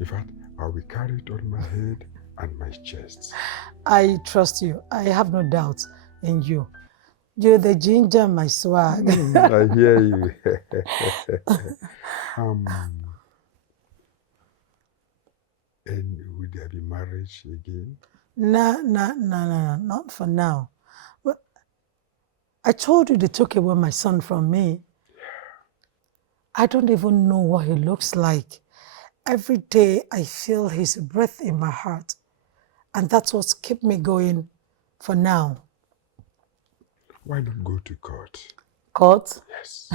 In fact, I will carry it on my head and my chest. I trust you. I have no doubt in you. You're the ginger, my swag. I hear you. And will there be marriage again? No, not for now. But I told you they took away my son from me. I don't even know what he looks like. Every day I feel his breath in my heart. And that's what's kept me going for now. Why not go to court? Court? Yes.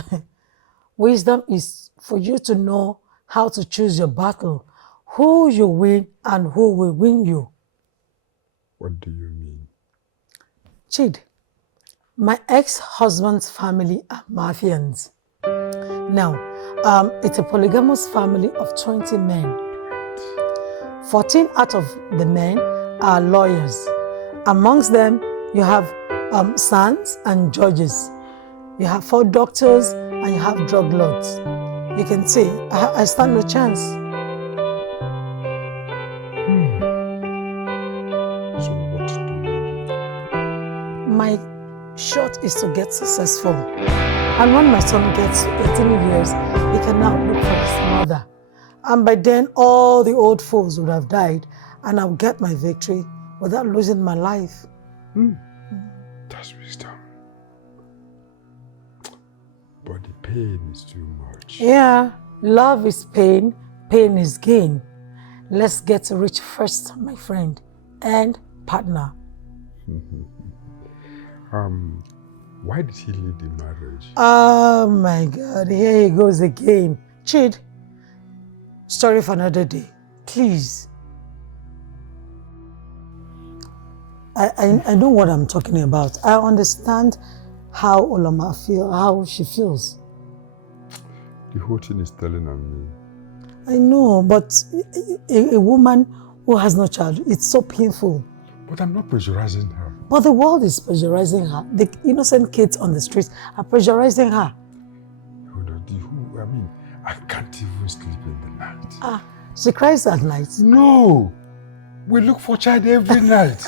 Wisdom is for you to know how to choose your battle, who you win and who will win you. What do you mean? Chid, my ex-husband's family are mafians. Now, it's a polygamous family of 20 men. 14 out of the men are lawyers. Amongst them, you have sons and judges. you have 4 doctors, and you have drug lords. You can see, I stand no chance. So what do we do? My shot is to get successful. And when my son gets to 18 years, he can now look for his mother. And by then, all the old foes would have died, and I'll get my victory without losing my life. That's wisdom. But the pain is too much. Yeah, love is pain, pain is gain. Let's get rich first, my friend and partner. Why did he leave the marriage? Oh my God, here he goes again. Chid, story for another day, please. I know what I'm talking about. I understand how Oloma how she feels. The whole thing is telling on me. I know, but a woman who has no child, it's so painful. But I'm not pressurizing her. But the world is pressurizing her. The innocent kids on the streets are pressurizing her. I can't even sleep in the night. She cries at night. No! We look for child every night.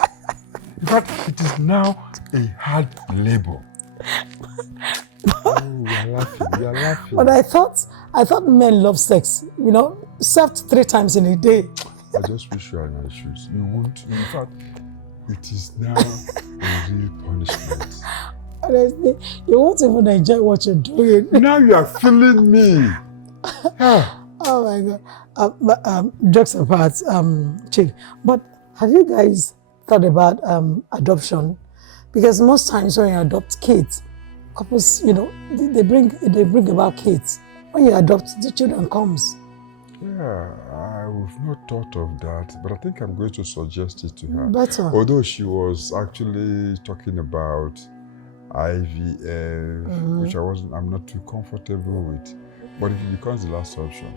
In fact, it is now a hard labor. Oh, we are laughing. But I thought men love sex, served 3 times in a day. I just wish you are in my shoes. You won't. In fact, it is now a real punishment. Honestly, you won't even enjoy what you're doing. Now you are feeling me. Oh my God. Jokes apart, Chick, but have you guys thought about adoption? Because most times when you adopt kids, couples, they bring about kids. When you adopt, the children comes. Yeah, I've not thought of that, but I think I'm going to suggest it to her. Better. Although she was actually talking about IVF, which I'm not too comfortable with. But if it becomes the last option,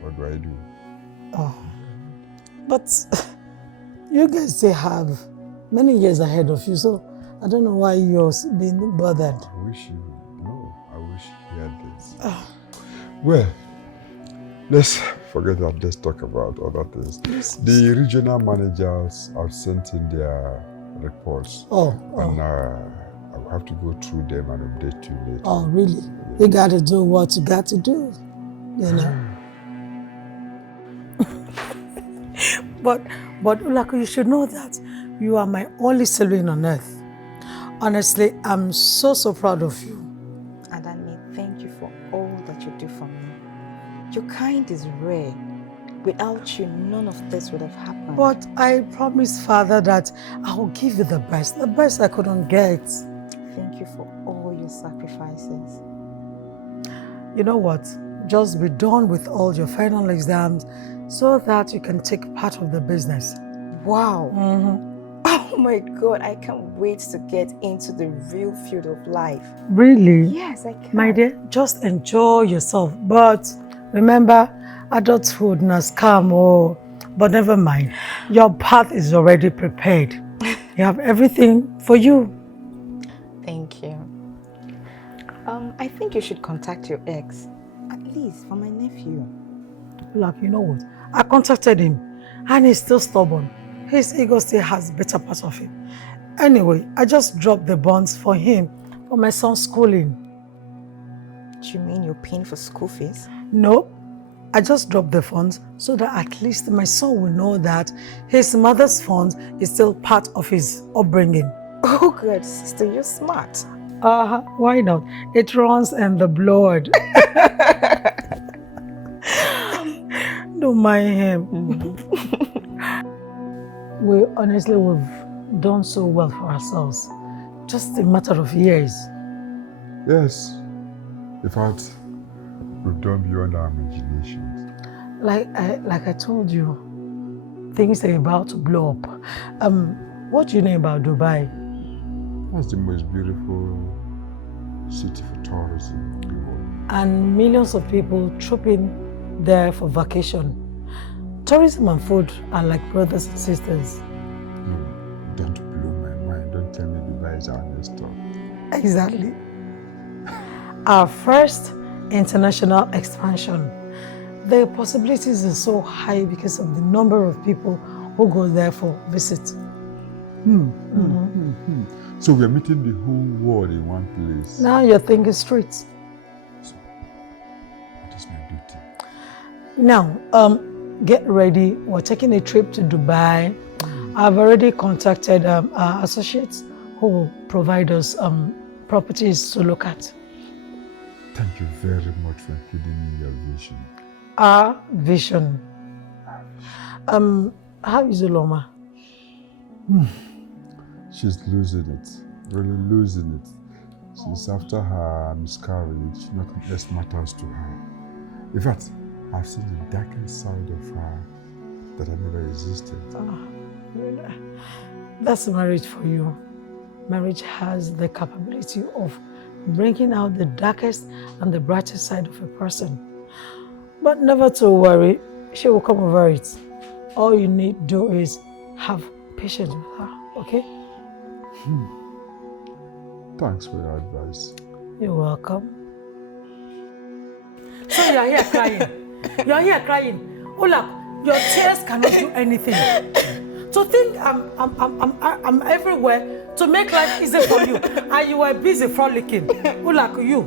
what do I do? Oh, but you guys still have many years ahead of you, so I don't know why you're being bothered. I wish you heard this. Well, let's forget that. Let's talk about other things. Yes. The regional managers have sent in their reports. And I will have to go through them and update you later. Oh, really? You got to do what you got to do, But Ulako, you should know that you are my only sibling on earth. Honestly, I'm so proud of you. Adani, thank you for all that you do for me. Your kind is rare. Without you, none of this would have happened. But I promised Father that I will give you the best I couldn't get. Thank you for all your sacrifices. You know what? Just be done with all your final exams so that you can take part of the business. Wow. Oh my God, I can't wait to get into the real field of life. Really? Yes, I can. My dear, just enjoy yourself. But remember, adulthood has come, but never mind. Your path is already prepared. You have everything for you. Thank you. I think you should contact your ex, at least for my nephew. Look, you know what? I contacted him and he's still stubborn. His ego still has better parts of him. Anyway, I just dropped the bonds for him for my son's schooling. Do you mean you're paying for school fees? No, I just dropped the funds so that at least my son will know that his mother's funds is still part of his upbringing. Oh good, sister, you're smart. Why not? It runs in the blood. Don't mind him. We've done so well for ourselves. Just a matter of years. Yes. In fact, we've done beyond our imaginations. Like I told you, things are about to blow up. What do you know about Dubai? That's the most beautiful city for tourism in the world. And millions of people trooping there for vacation. Tourism and food are like brothers and sisters. No, don't blow my mind. Don't tell me Dubai is our next stop. Exactly. our first international expansion. The possibilities are so high because of the number of people who go there for visit. So we're meeting the whole world in one place. Now you're thinking straight. So, what is my duty? Now, get ready. We're taking a trip to Dubai. I've already contacted our associates who will provide us properties to look at. Thank you very much for including me in your vision. Our vision. How is Uloma? She's losing it, really losing it. Since after her miscarriage, nothing else matters to her. In fact, I've seen the darkest side of her that I never existed. That's marriage for you. Marriage has the capability of bringing out the darkest and the brightest side of a person. But never to worry, she will come over it. All you need to do is have patience with her, okay? Thanks for your advice. You're welcome. So you're here crying. You're here crying. Ola, your tears cannot do anything. To think I'm everywhere to make life easy for you, and you were busy frolicking. Ola, you.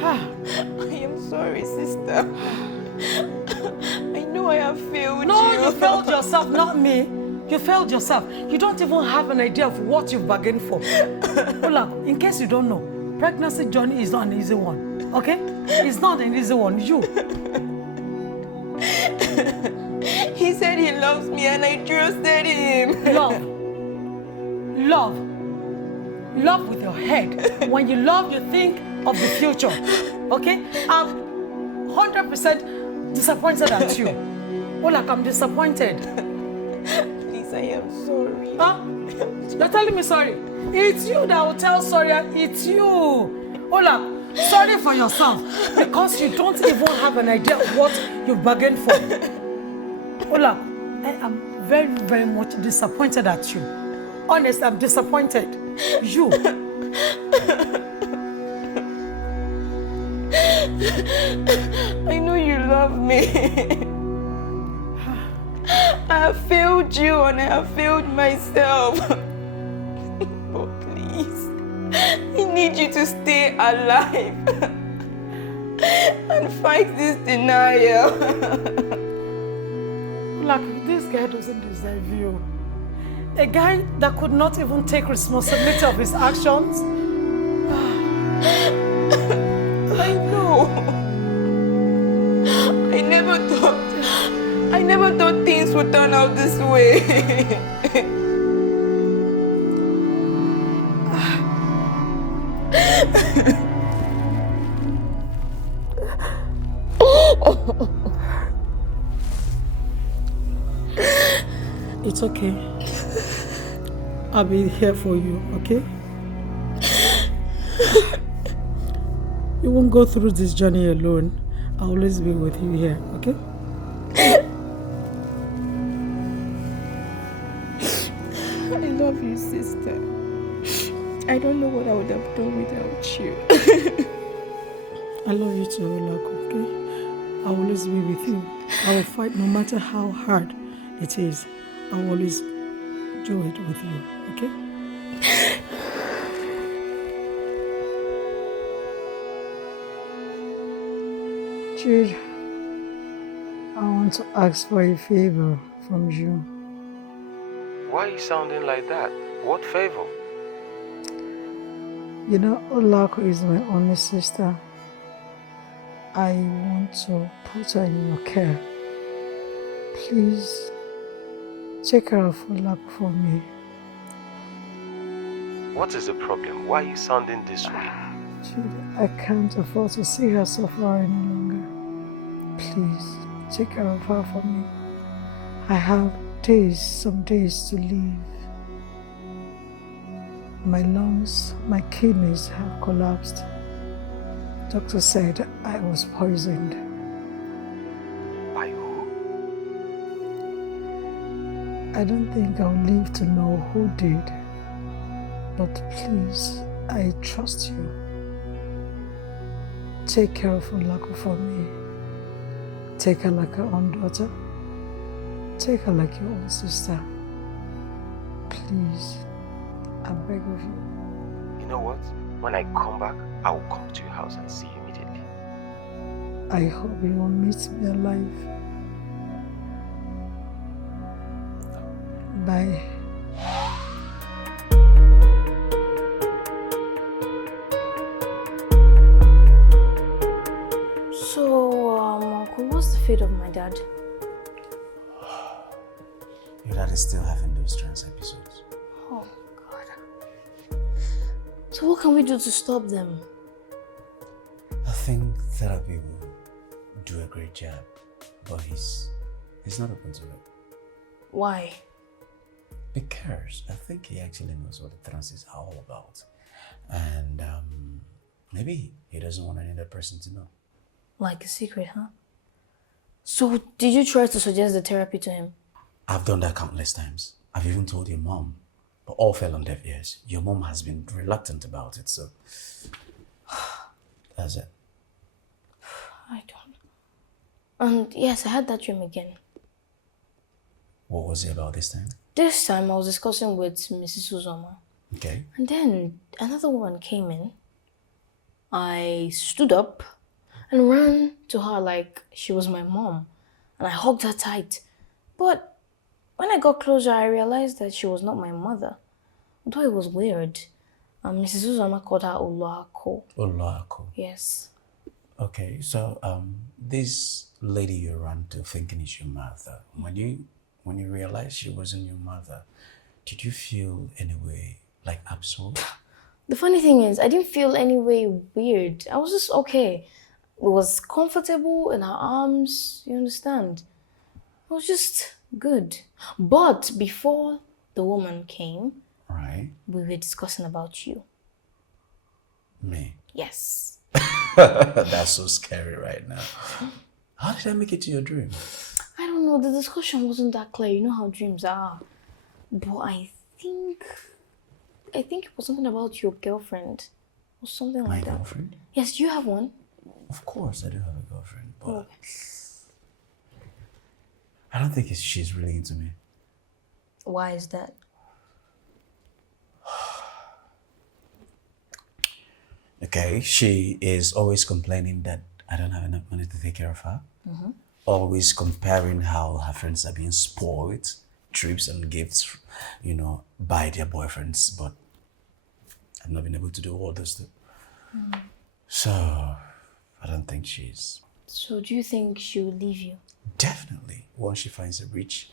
I am sorry, sister. I know I have failed you. No, you failed yourself, not me. You failed yourself. You don't even have an idea of what you've bargained for. Ola, in case you don't know, pregnancy journey is not an easy one, okay? It's not an easy one, you. He said he loves me and I trusted him. Love with your head. When you love, you think of the future, okay? I'm 100% disappointed at you. Ola, I'm disappointed. Please, I am sorry. Huh? You're telling me sorry? It's you that will tell sorry. It's you. Ola, sorry for yourself because you don't even have an idea of what you've bargained for. Ola, I am very, very much disappointed at you. Honest, I'm disappointed. You. I know you love me. I have failed you and I have failed myself. But please, I need you to stay alive and fight this denial. Like, this guy doesn't deserve you. A guy that could not even take responsibility of his actions. I know. I never thought things would turn out this way. It's okay. I'll be here for you, okay? You won't go through this journey alone. I'll always be with you here, okay? I love you, sister. I don't know what I would have done without you. I love you too, Olako, okay? I'll always be with you. I will fight no matter how hard it is. I'll always do it with you, okay? Jude, I want to ask for a favor from you. Why are you sounding like that? What favor? You know, Olako is my only sister. I want to put her in your care. Please, take care of Olako for me. What is the problem? Why are you sounding this way? Jude, I can't afford to see her suffer any longer. Please, take care of her for me. I have some days to live. My lungs, my kidneys have collapsed. Doctor said I was poisoned. By who? I don't think I'll live to know who did. But please, I trust you. Take care of Olaku for me. Take her like your own daughter. Take her like your own sister. Please, I beg of you. You know what? When I come back, I will come to your house and see you immediately. I hope you will meet me alive. Bye. So, Uncle, what's the fate of my dad? Your dad is still having those trance episodes. Oh, God. So what can we do to stop them? I think therapy will do a great job, but he's not open to it. Why? Because I think he actually knows what the trance is all about. And maybe he doesn't want any other person to know. Like a secret, huh? So, did you try to suggest the therapy to him? I've done that countless times. I've even told your mom, but all fell on deaf ears. Your mom has been reluctant about it, so that's it. I don't. And yes, I had that dream again. What was it about this time? This time I was discussing with Mrs. Uzoma. Okay. And then another woman came in. I stood up and ran to her like she was my mom. And I hugged her tight. But when I got closer, I realized that she was not my mother. Although it was weird. Mrs. Uzoma called her Oloako. Oloako. Yes. Okay, so this lady you ran to thinking is your mother, when you realized she wasn't your mother, did you feel any way like absurd? The funny thing is, I didn't feel any way weird. I was just okay. It was comfortable in her arms, you understand? It was just good. But before the woman came, Right. we were discussing about you. Me? Yes. That's so scary right now. How did I make it to your dream? I don't know, the discussion wasn't that clear. You know how dreams are. But I think it was something about your girlfriend. Or something My like that. girlfriend? Yes, do you have one? Of course I do have a girlfriend, but Oh. I don't think she's really into me. Why is that? Okay, she is always complaining that I don't have enough money to take care of her. Always comparing how her friends are being spoiled, trips and gifts, by their boyfriends, but I've not been able to do all this stuff. So, I don't think she's... So do you think she will leave you? Definitely. Once she finds a rich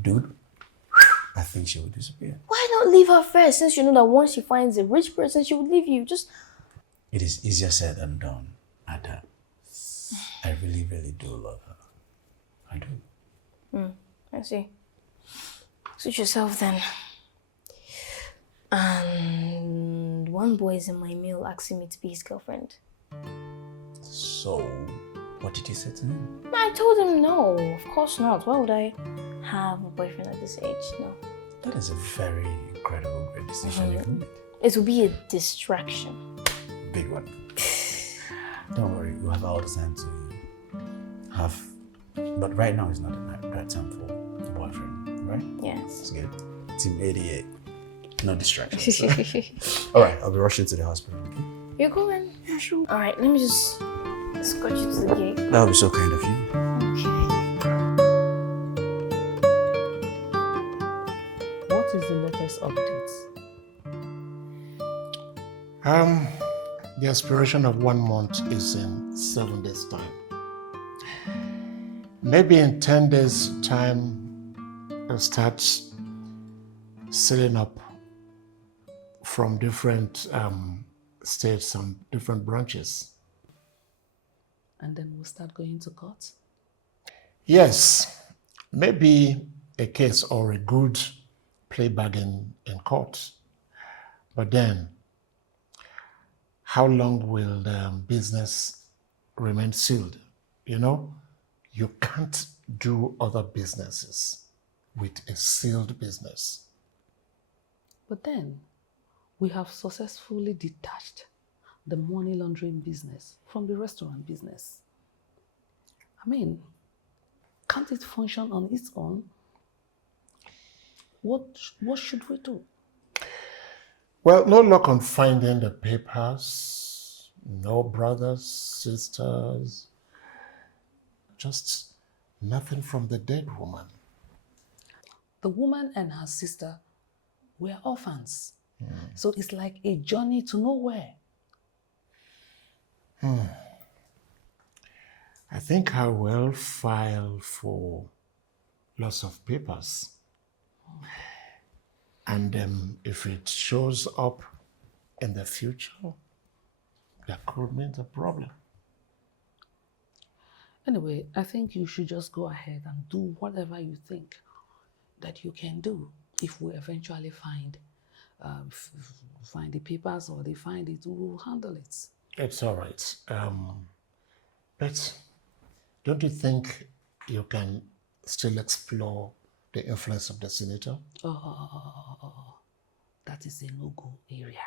dude, I think she will disappear. Why not leave her first, since you know that once she finds a rich person, she will leave you? Just... It is easier said than done, Ada. I really, really do love her. I do. I see. Suit yourself then. And one boy is in my mail asking me to be his girlfriend. So, what did you say to him? I told him no, of course not. Why would I have a boyfriend at this age? No. That is a very incredible, great decision you've made. It will be a distraction. Big one. Don't worry, you have all the time to have... But right now is not the right time for a boyfriend, right? Yes. It's good. Team 88. No distractions. Alright, I'll be rushing to the hospital, okay? You're going? Yeah, sure. Alright, let me just escort you to the gate. That would be so kind of you. What is the latest update? The expiration of 1 month is in 7 days' time. Maybe in 10 days' time, I'll start setting up from different states and different branches. And then we'll start going to court? Yes, maybe a case or a good plea bargain in court. But then, how long will the business remain sealed? You can't do other businesses with a sealed business. But then, we have successfully detached the money laundering business from the restaurant business. I mean, can't it function on its own? What should we do? Well, no luck on finding the papers. No brothers, sisters. Just nothing from the dead woman. The woman and her sister were orphans. So it's like a journey to nowhere. I think I will file for loss of papers. And if it shows up in the future, that could mean a problem. Anyway, I think you should just go ahead and do whatever you think that you can do. If we eventually find the papers or they find it, we will handle it. It's all right. But don't you think you can still explore the influence of the senator? That is a no-go area.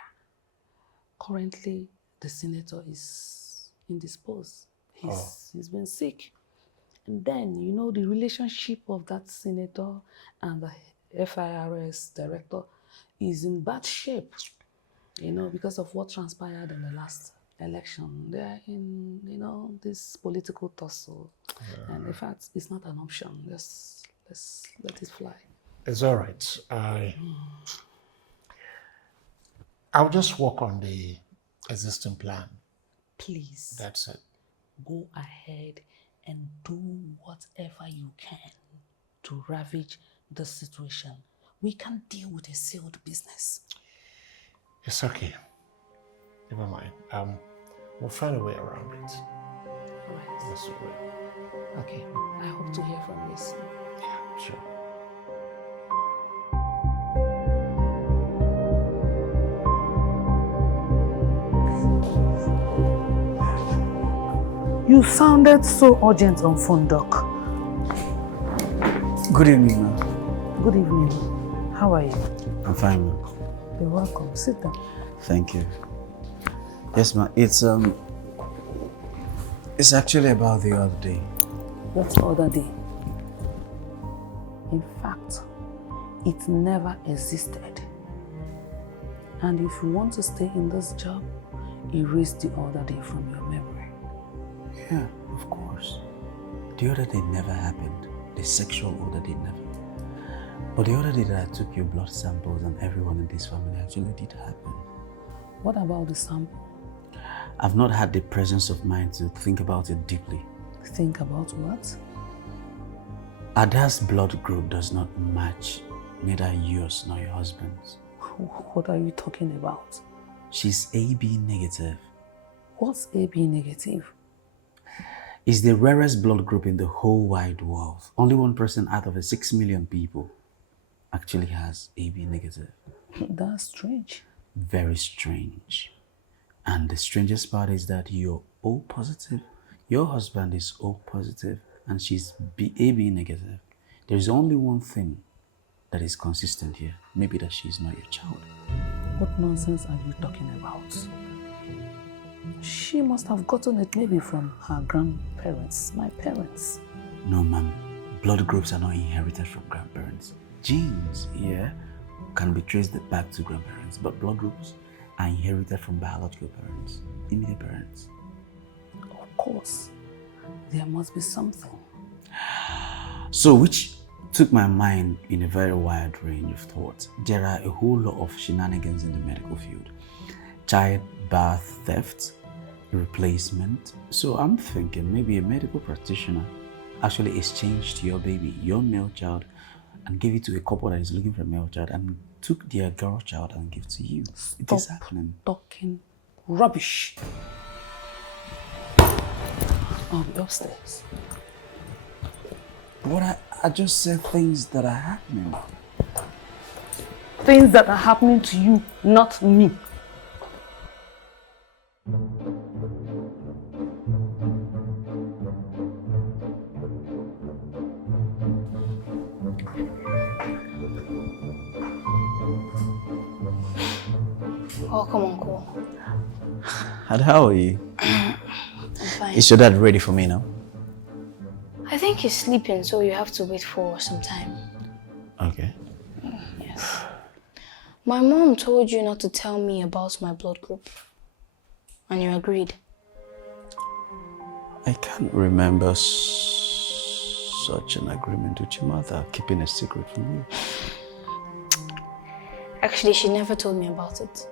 Currently, the senator is indisposed. He's been sick. And then, you know, the relationship of that senator and the FIRS director is in bad shape, you know, because of what transpired in the last election. They're in, you know, this political tussle. And in fact, it's not an option. Let's let it fly. It's all right. I'll just work on the existing plan. Please. That's it. Go ahead and do whatever you can to ravage the situation. We can deal with a sealed business. It's okay. Never mind. We'll find a way around it. All right. Yes, we will. Okay. I hope to hear from you soon. Yeah, sure. You sounded so urgent on phone, Doc. Good evening, ma'am. Good evening. How are you? I'm fine, ma'am. You're welcome. Sit down. Thank you. Yes, ma'am. It's actually about the other day. What other day? In fact, it never existed. And if you want to stay in this job, erase the other day from your memory. Yeah, of course. The other day never happened. The sexual other day never. But the other day that I took your blood samples and everyone in this family actually did happen. What about the sample? I've not had the presence of mind to think about it deeply. Think about what? Ada's blood group does not match neither yours nor your husband's. What are you talking about? She's AB negative. What's AB negative? It's the rarest blood group in the whole wide world. Only one person out of 6 million people actually has AB negative. That's strange. Very strange. And the strangest part is that you're O positive, your husband is O positive, and she's AB negative. There's only one thing that is consistent here. Maybe that she's not your child. What nonsense are you talking about? She must have gotten it maybe from her grandparents, my parents. No, ma'am. Blood groups are not inherited from grandparents. Genes, yeah, can be traced back to grandparents, but blood groups are inherited from biological parents, immediate parents. Of course, there must be something. So, which took my mind in a very wide range of thoughts. There are a whole lot of shenanigans in the medical field. Childbirth theft, replacement. So I'm thinking maybe a medical practitioner actually exchanged your baby, your male child, and gave it to a couple that is looking for a male child and took their girl child and gave it to you. It is happening. Talking rubbish. I'll be upstairs. But I just said things that are happening. Things that are happening to you, not me. Welcome, Uncle. And how are you? I'm fine. Is your dad ready for me now? I think he's sleeping, so you have to wait for some time. Okay. Yes. My mom told you not to tell me about my blood group. And you agreed. I can't remember such an agreement with your mother, keeping a secret from you. Actually, she never told me about it.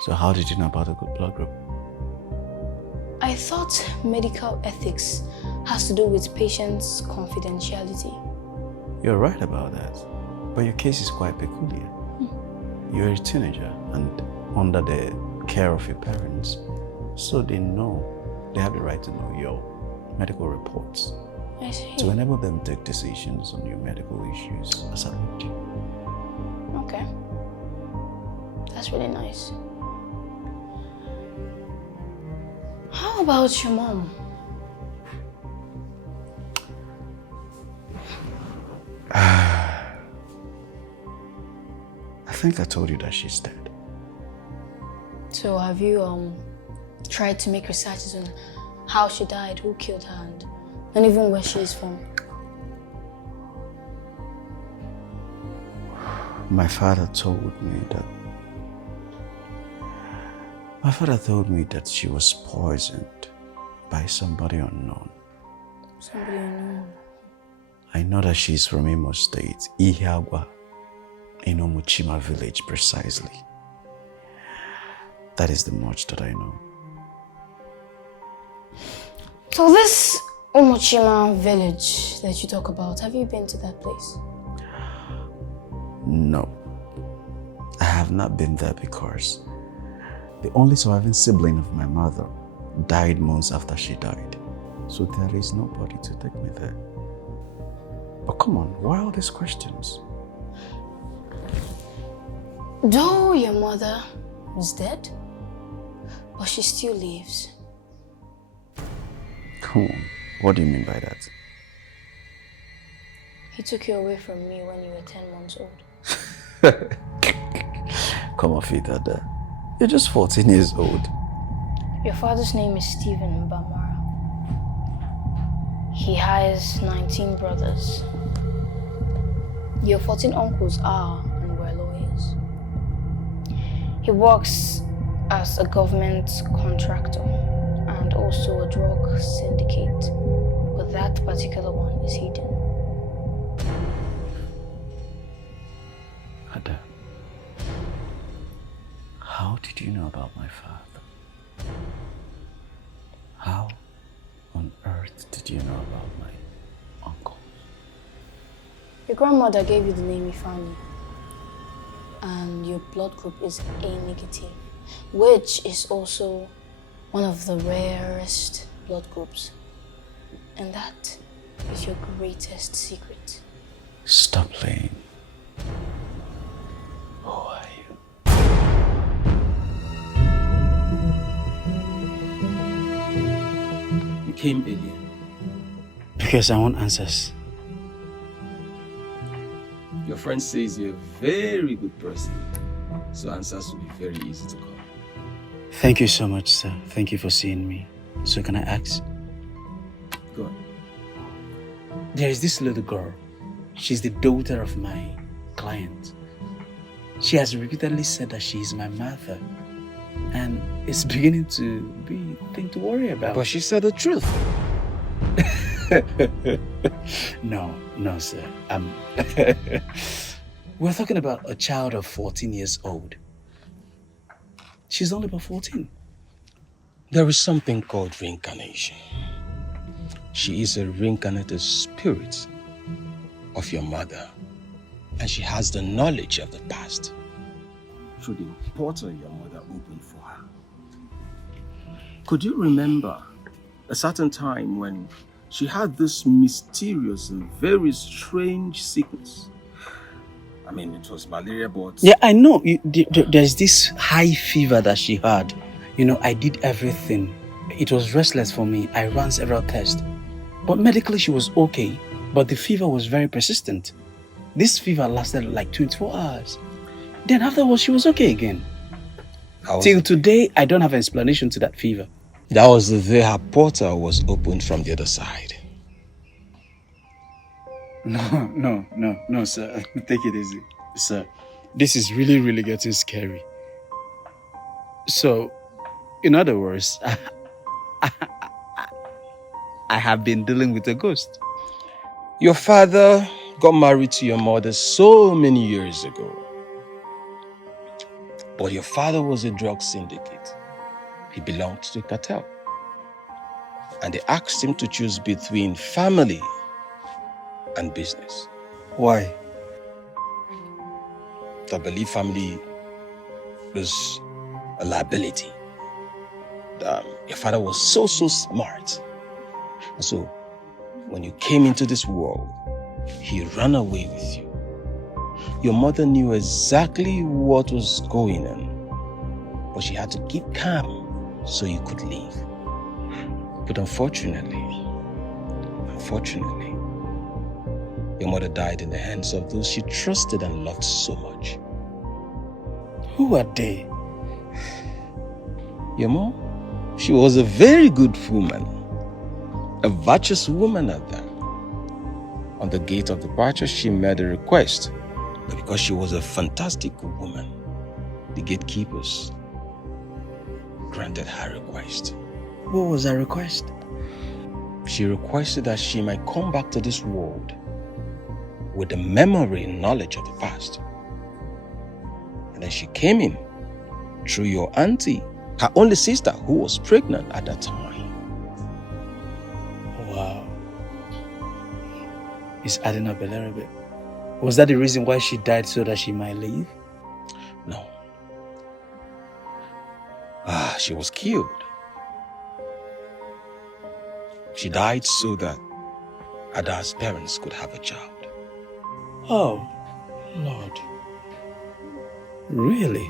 So how did you know about a good blood group? I thought medical ethics has to do with patients' confidentiality. You're right about that. But your case is quite peculiar. You're a teenager and under the care of your parents. So they have the right to know your medical reports. I see. To enable them to take decisions on your medical issues as a lady. Okay. That's really nice. How about your mom? I think I told you that she's dead. So have you tried to make researches on how she died, who killed her, and even where she is from? My father told me that she was poisoned by somebody unknown. Somebody unknown. I know that she's from Imo State, Iheagwa, in Omuchima village precisely. That is the much that I know. So this Omuchima village that you talk about, have you been to that place? No, I have not been there because the only surviving sibling of my mother died months after she died. So there is nobody to take me there. But come on, why all these questions? Though your mother is dead, but she still lives. Come on, what do you mean by that? He took you away from me when you were 10 months old. Come on, Dada. You're just 14 years old. Your father's name is Stephen Bamara. He has 19 brothers. Your 14 uncles are and were lawyers. He works as a government contractor and also a drug syndicate, but that particular one is hidden. Ada, how did you know about my father? How on earth did you know about my uncle? Your grandmother gave you the name Ifani, and your blood group is A negative, which is also one of the rarest blood groups. And that is your greatest secret. Stop playing. Who are you? You came earlier. Because I want answers. Your friend says you're a very good person, so answers will be very easy to come. Thank you so much, sir. Thank you for seeing me. So can I ask? Go on. There is this little girl. She's the daughter of my client. She has repeatedly said that she is my mother. And it's beginning to be a thing to worry about. But she said the truth. No, sir. We're talking about a child of 14 years old. She's only about 14. There is something called reincarnation. She is a reincarnated spirit of your mother, and she has the knowledge of the past through the portal your mother opened for her. Could you remember a certain time when she had this mysterious and very strange sickness? I mean, it was malaria, but... Yeah, I know. There's this high fever that she had. You know, I did everything. It was restless for me. I ran several tests. But medically, she was okay. But the fever was very persistent. This fever lasted like 24 hours. Then afterwards, she was okay again. Till today, I don't have an explanation to that fever. That was the day her portal was opened from the other side. No, sir. Take it easy. Sir, this is really, really getting scary. So, in other words, I have been dealing with a ghost. Your father got married to your mother so many years ago. But your father was a drug syndicate. He belonged to a cartel. And they asked him to choose between family and business. Why? I believe family was a liability. Your father was so smart. And so, when you came into this world, he ran away with you. Your mother knew exactly what was going on, but she had to keep calm so you could leave. But unfortunately, your mother died in the hands of those she trusted and loved so much. Who are they? Your mom? She was a very good woman. A virtuous woman at that. On the gate of departure, she made a request. But because she was a fantastic woman, the gatekeepers granted her request. What was her request? She requested that she might come back to this world with the memory and knowledge of the past. And then she came in through your auntie, her only sister, who was pregnant at that time. Wow. It's adding up a little bit. Was that the reason why she died, so that she might leave? No. She was killed. She died so that Ada's parents could have a child. Oh, Lord. Really?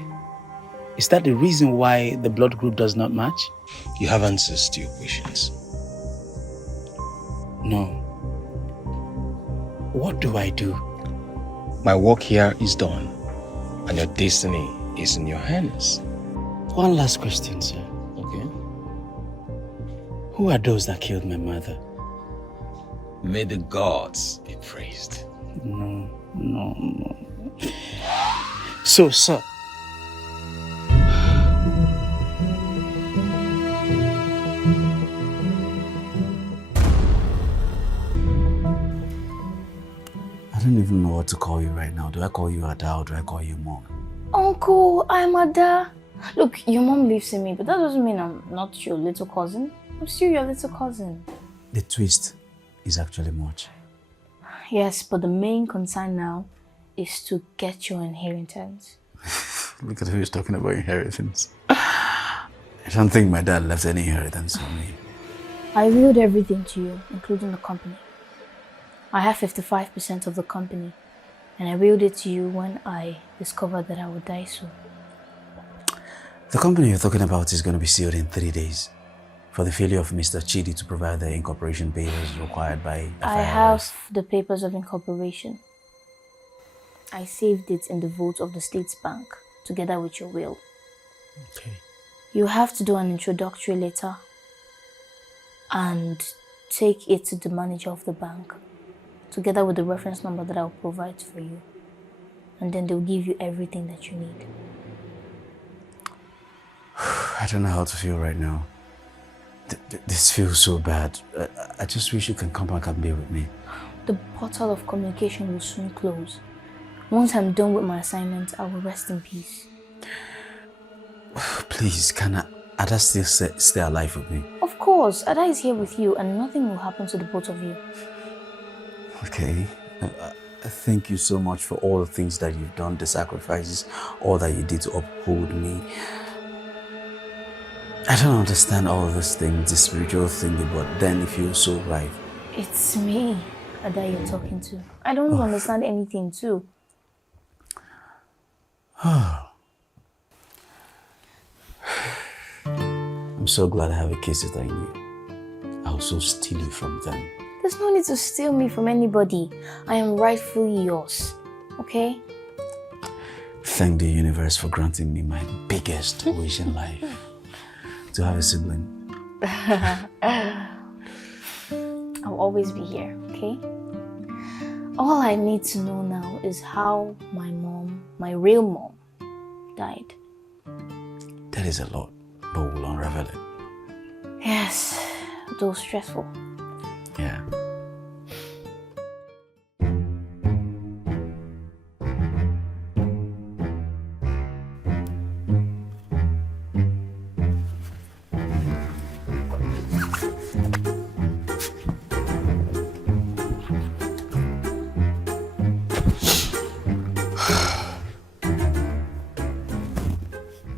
Is that the reason why the blood group does not match? You have answers to your questions. No. What do I do? My work here is done, and your destiny is in your hands. One last question, sir. Okay? Who are those that killed my mother? May the gods be praised. No. So, sir, I don't even know what to call you right now. Do I call you Ada or do I call you Mom? Uncle, I'm Ada. Look, your mom lives in me, but that doesn't mean I'm not your little cousin. I'm still your little cousin. The twist is actually much. Yes, but the main concern now is to get your inheritance. Look at who's talking about inheritance. I don't think my dad left any inheritance for me. I willed everything to you, including the company. I have 55% of the company, and I willed it to you when I discovered that I would die soon. The company you're talking about is going to be sealed in 3 days for the failure of Mr. Chidi to provide the incorporation papers required by FIRS. I have the papers of incorporation. I saved it in the vault of the State's Bank, together with your will. Okay. You have to do an introductory letter and take it to the manager of the bank, together with the reference number that I'll provide for you. And then they'll give you everything that you need. I don't know how to feel right now. This feels so bad. I just wish you can come back and be with me. The portal of communication will soon close. Once I'm done with my assignment, I will rest in peace. Please, can Ada still stay alive with me? Of course, Ada is here with you and nothing will happen to the both of you. Okay. Thank you so much for all the things that you've done, the sacrifices, all that you did to uphold me. I don't understand all of those things, the spiritual thing, but then it feels so right. It's me, Ada, you're talking to. I don't understand anything too. I'm so glad I have a case that I knew. I'll so steal you from them. There's no need to steal me from anybody. I am rightfully yours, okay? thank the universe for granting me my biggest wish in life. To have a sibling. I'll always be here, okay? All I need to know now is how my mom, my real mom, died. That is a lot, but we'll unravel it. Yes, though stressful. Yeah.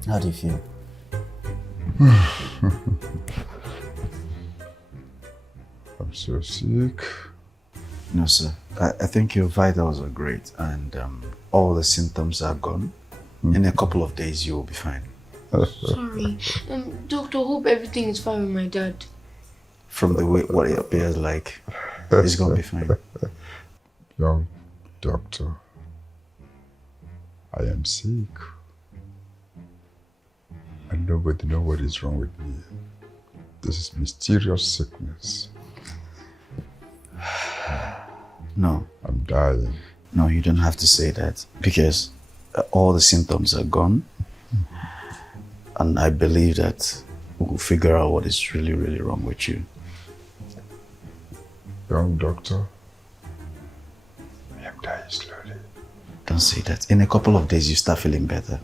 How do you feel? I'm so sick. No, sir. I think your vitals are great and all the symptoms are gone. In a couple of days, you will be fine. Sorry. Doctor, hope everything is fine with my dad. From the way what it appears like, it's going to be fine. Young doctor, I am sick. And nobody knows what is wrong with me. This is mysterious sickness. No. I'm dying. No, you don't have to say that because all the symptoms are gone. And I believe that we'll figure out what is really, really wrong with you. Young doctor, I am dying slowly. Don't say that. In a couple of days, you start feeling better.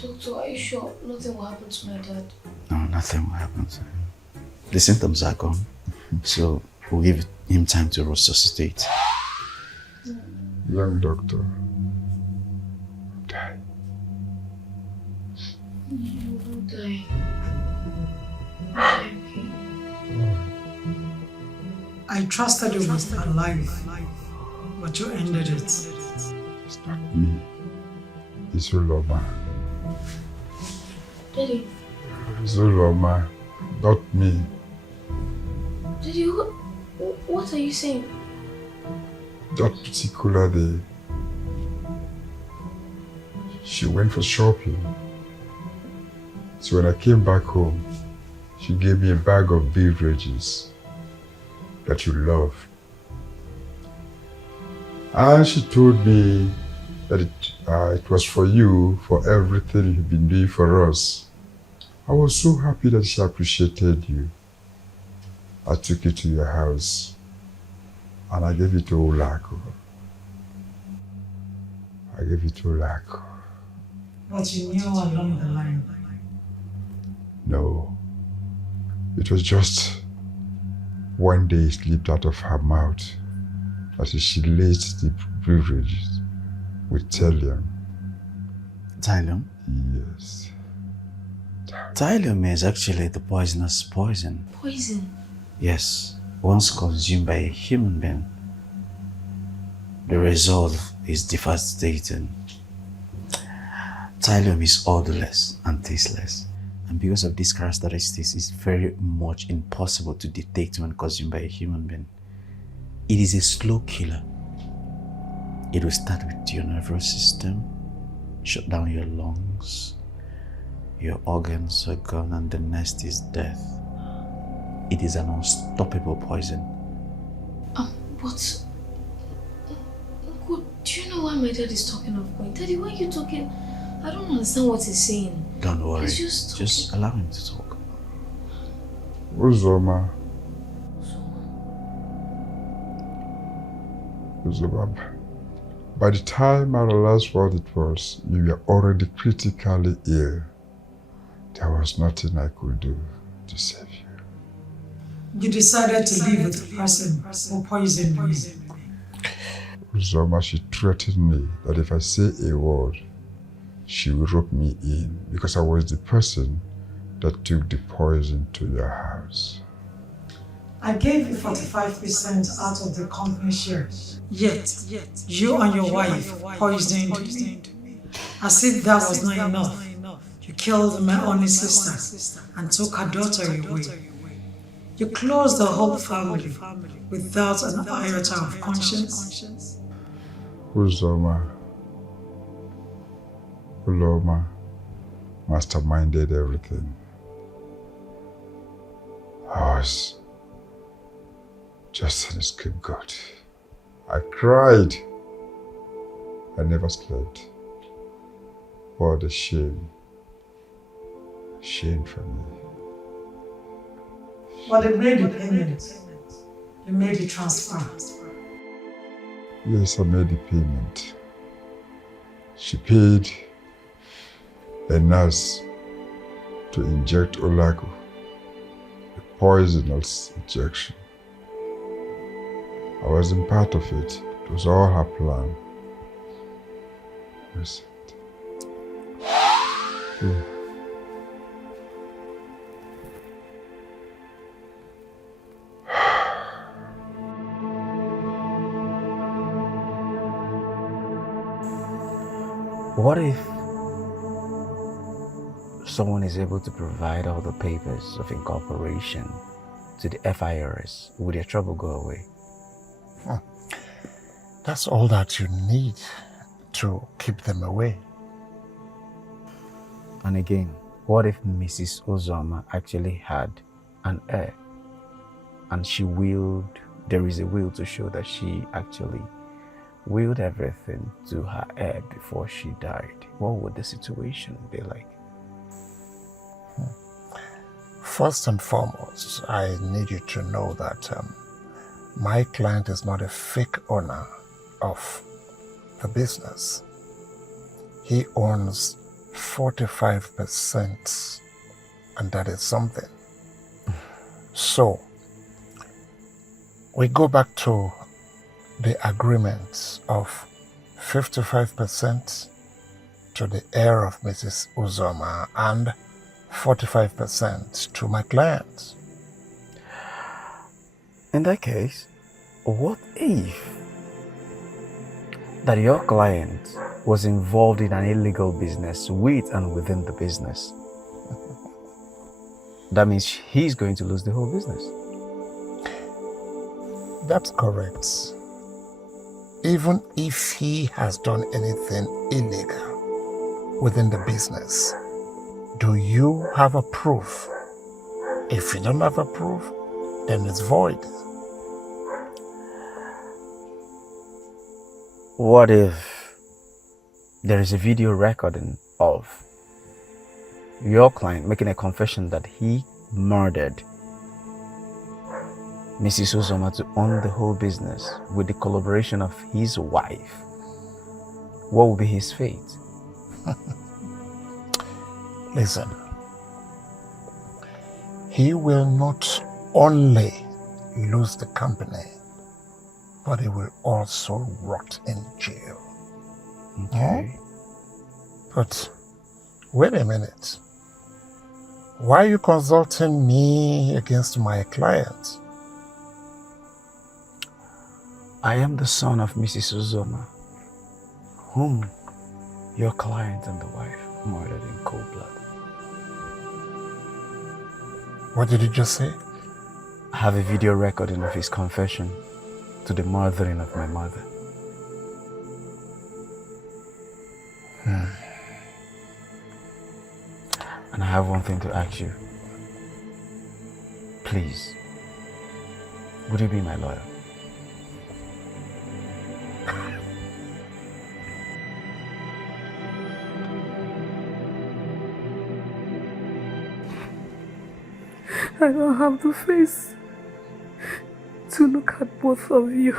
Doctor, are you sure nothing will happen to my dad? No, nothing will happen to him. The symptoms are gone. So we'll give him time to resuscitate. Young doctor, I'm dying. You will die. I trusted you with my life, but you ended it. It's not me. It's Uloma. Daddy. It's Uloma, not me. Daddy, what are you saying? That particular day, she went for shopping. So when I came back home, she gave me a bag of beverages that you love. And she told me that it was for you, for everything you've been doing for us. I was so happy that she appreciated you. I took you to your house and I gave it to Olako. But you knew along the line. No. It was just one day it slipped out of her mouth as she laced the beverages with thallium. Thallium? Yes. Thallium is actually the poisonous poison. Poison? Yes. Once consumed by a human being, the result is devastating. Thallium is odorless and tasteless. And because of these characteristics, it's very much impossible to detect when consumed by a human being. It is a slow killer. It will start with your nervous system, shut down your lungs, your organs are gone, and the next is death. It is an unstoppable poison. But Uncle, do you know why my dad is talking of going? Daddy, why are you talking? I don't understand what he's saying. Don't worry. He's just allow him to talk. Uzoma, by the time I realized what it was, you were already critically ill. There was nothing I could do to save you. You decided to live with the person who poisoned me. Uzoma, she threatened me that if I say a word, she will rope me in because I was the person that took the poison to your house. I gave you 45% out of the company share. Yet, you and your wife poisoned me. As if that was not enough, you killed my only sister and took her daughter away. You closed the whole family without an iota of conscience. Uzoma, Uloma masterminded everything. I was just an scapegoat. I cried. I never slept. What a shame. Shame for me. But they made the payment. They made the transfer. Yes, I made the payment. She paid a nurse to inject Olago, a poisonous injection. I wasn't part of it. It was all her plan. Yes. Oh. What if someone is able to provide all the papers of incorporation to the FIRS? Would your trouble go away? That's all that you need to keep them away. And again, what if Mrs. Uzoma actually had an heir and she willed, there is a will to show that she actually willed everything to her heir before she died? What would the situation be like? First and foremost, I need you to know that my client is not a fake owner of the business. He owns 45%, and that is something. So, we go back to the agreement of 55% to the heir of Mrs. Uzoma and 45% to my client. In that case, what if that your client was involved in an illegal business with and within the business? That means he's going to lose the whole business. That's correct. Even if he has done anything illegal within the business, do you have a proof? If you don't have a proof, then it's void. What if there is a video recording of your client making a confession that he murdered Mrs. Uzoma to own the whole business with the collaboration of his wife? What will be his fate? Listen, he will not only lose the company, but he will also rot in jail. Okay. But wait a minute. Why are you consulting me against my client? I am the son of Mrs. Uzoma, whom your client and the wife murdered in cold blood. What did you just say? I have a video recording of his confession to the murdering of my mother. And I have one thing to ask you. Please, would you be my lawyer? I don't have the face to look at both of you.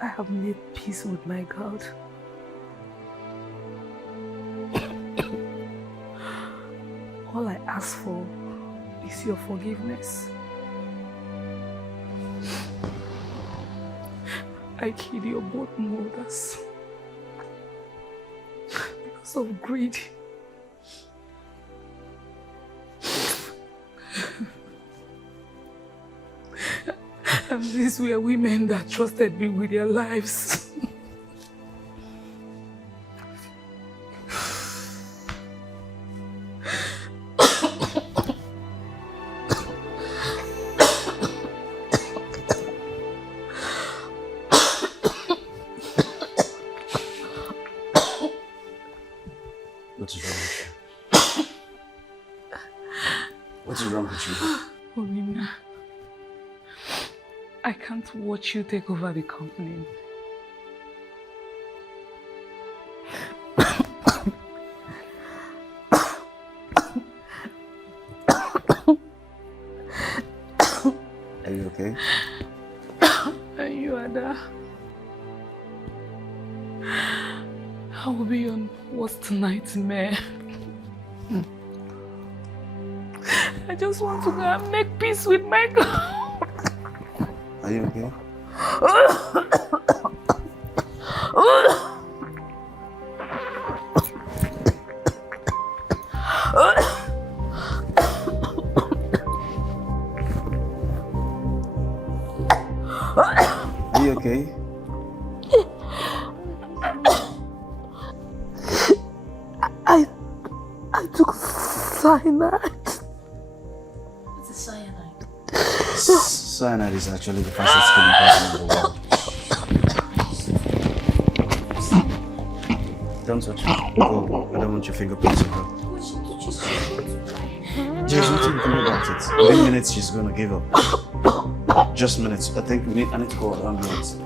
I have made peace with my God. All I ask for is your forgiveness. I killed your both mothers because of greed. And these were women that trusted me with their lives. you. Olina, I can't watch you take over the company. Are you okay? And you, Ada, I will be your worst nightmare. I just want to go and make peace with my God. Are you okay? Are you okay? I took cyanide. What's a cyanide? Cyanide is actually the fastest killing poison in the world. Don't touch me. Go. I don't want your fingerprints on her. There's nothing you can do about it. Within minutes, she's gonna give up. Just minutes. I need to call an ambulance.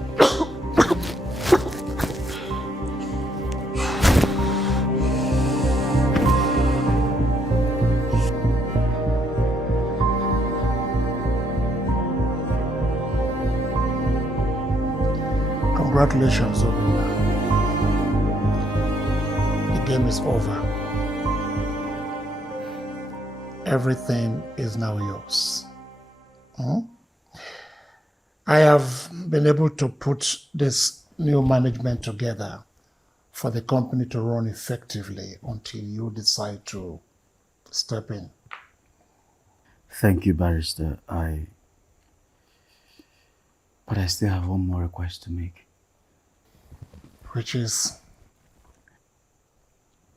Congratulations, Olina. The game is over. Everything is now yours. I have been able to put this new management together for the company to run effectively until you decide to step in. Thank you, Barrister. But I still have one more request to make. Which is?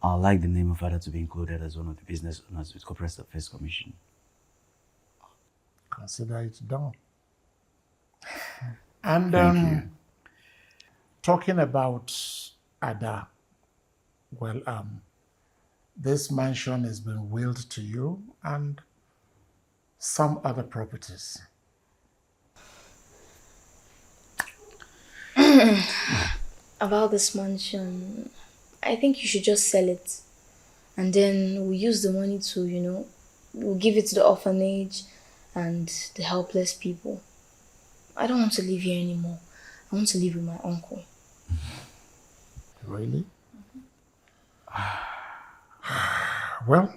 I'd like the name of Ada to be included as one of the business owners with Corporate Affairs Commission. Consider it done. And Thank you. talking about Ada, well, this mansion has been willed to you and some other properties. About this mansion, I think you should just sell it. And then we'll use the money to, we'll give it to the orphanage and the helpless people. I don't want to live here anymore. I want to live with my uncle. Really? Well,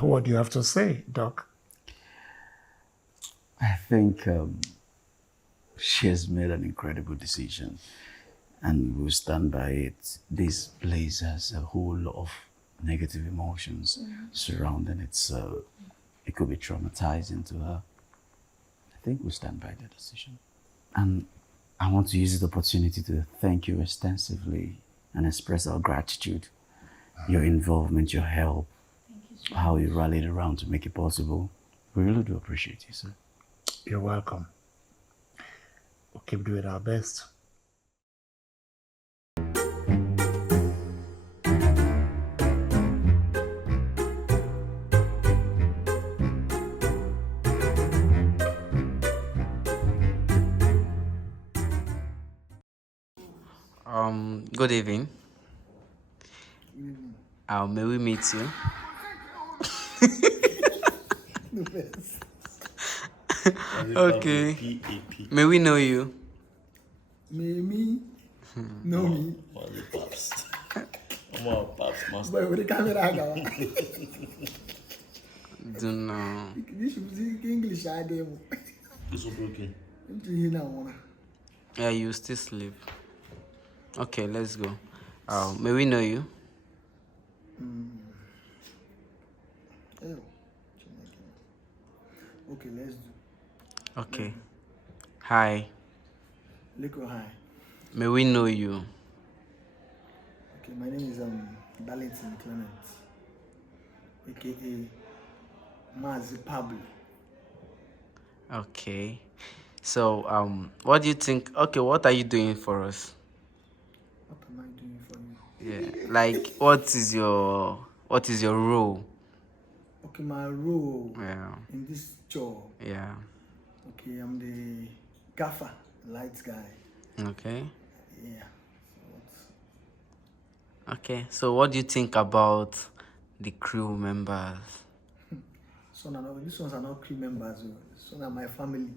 what do you have to say, Doc? I think she has made an incredible decision and we'll stand by it. This place has a whole lot of negative emotions surrounding it, so it could be traumatizing to her. I think we'll stand by the decision. And I want to use this opportunity to thank you extensively and express our gratitude. Your involvement, your help, how you rallied around to make it possible. We really do appreciate you, sir. You're welcome. We'll keep doing our best. Good evening. May we meet you? Okay. May we know you? Me? Know me? Pops. Boy, with the camera go. Don't know. This is English, I demo. It's okay. Yeah, you still sleep. Okay, let's go. May we know you? Okay, let's do. Okay. Hi. Lico, hi. May we know you? Okay, my name is Darlington Clement, aka Mazi Pablo. Okay. So, what do you think? Okay, what are you doing for us? What am I doing for you? Yeah, like what is your role? Okay, my role Yeah. in this job. Yeah. Okay, I'm the gaffer, lights guy. Okay. Yeah. Okay. So what do you think about the crew members? These ones are not crew members. These ones are my family.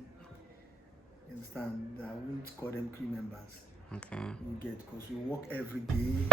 You understand? I wouldn't call them crew members. Okay. You get, because we work every day.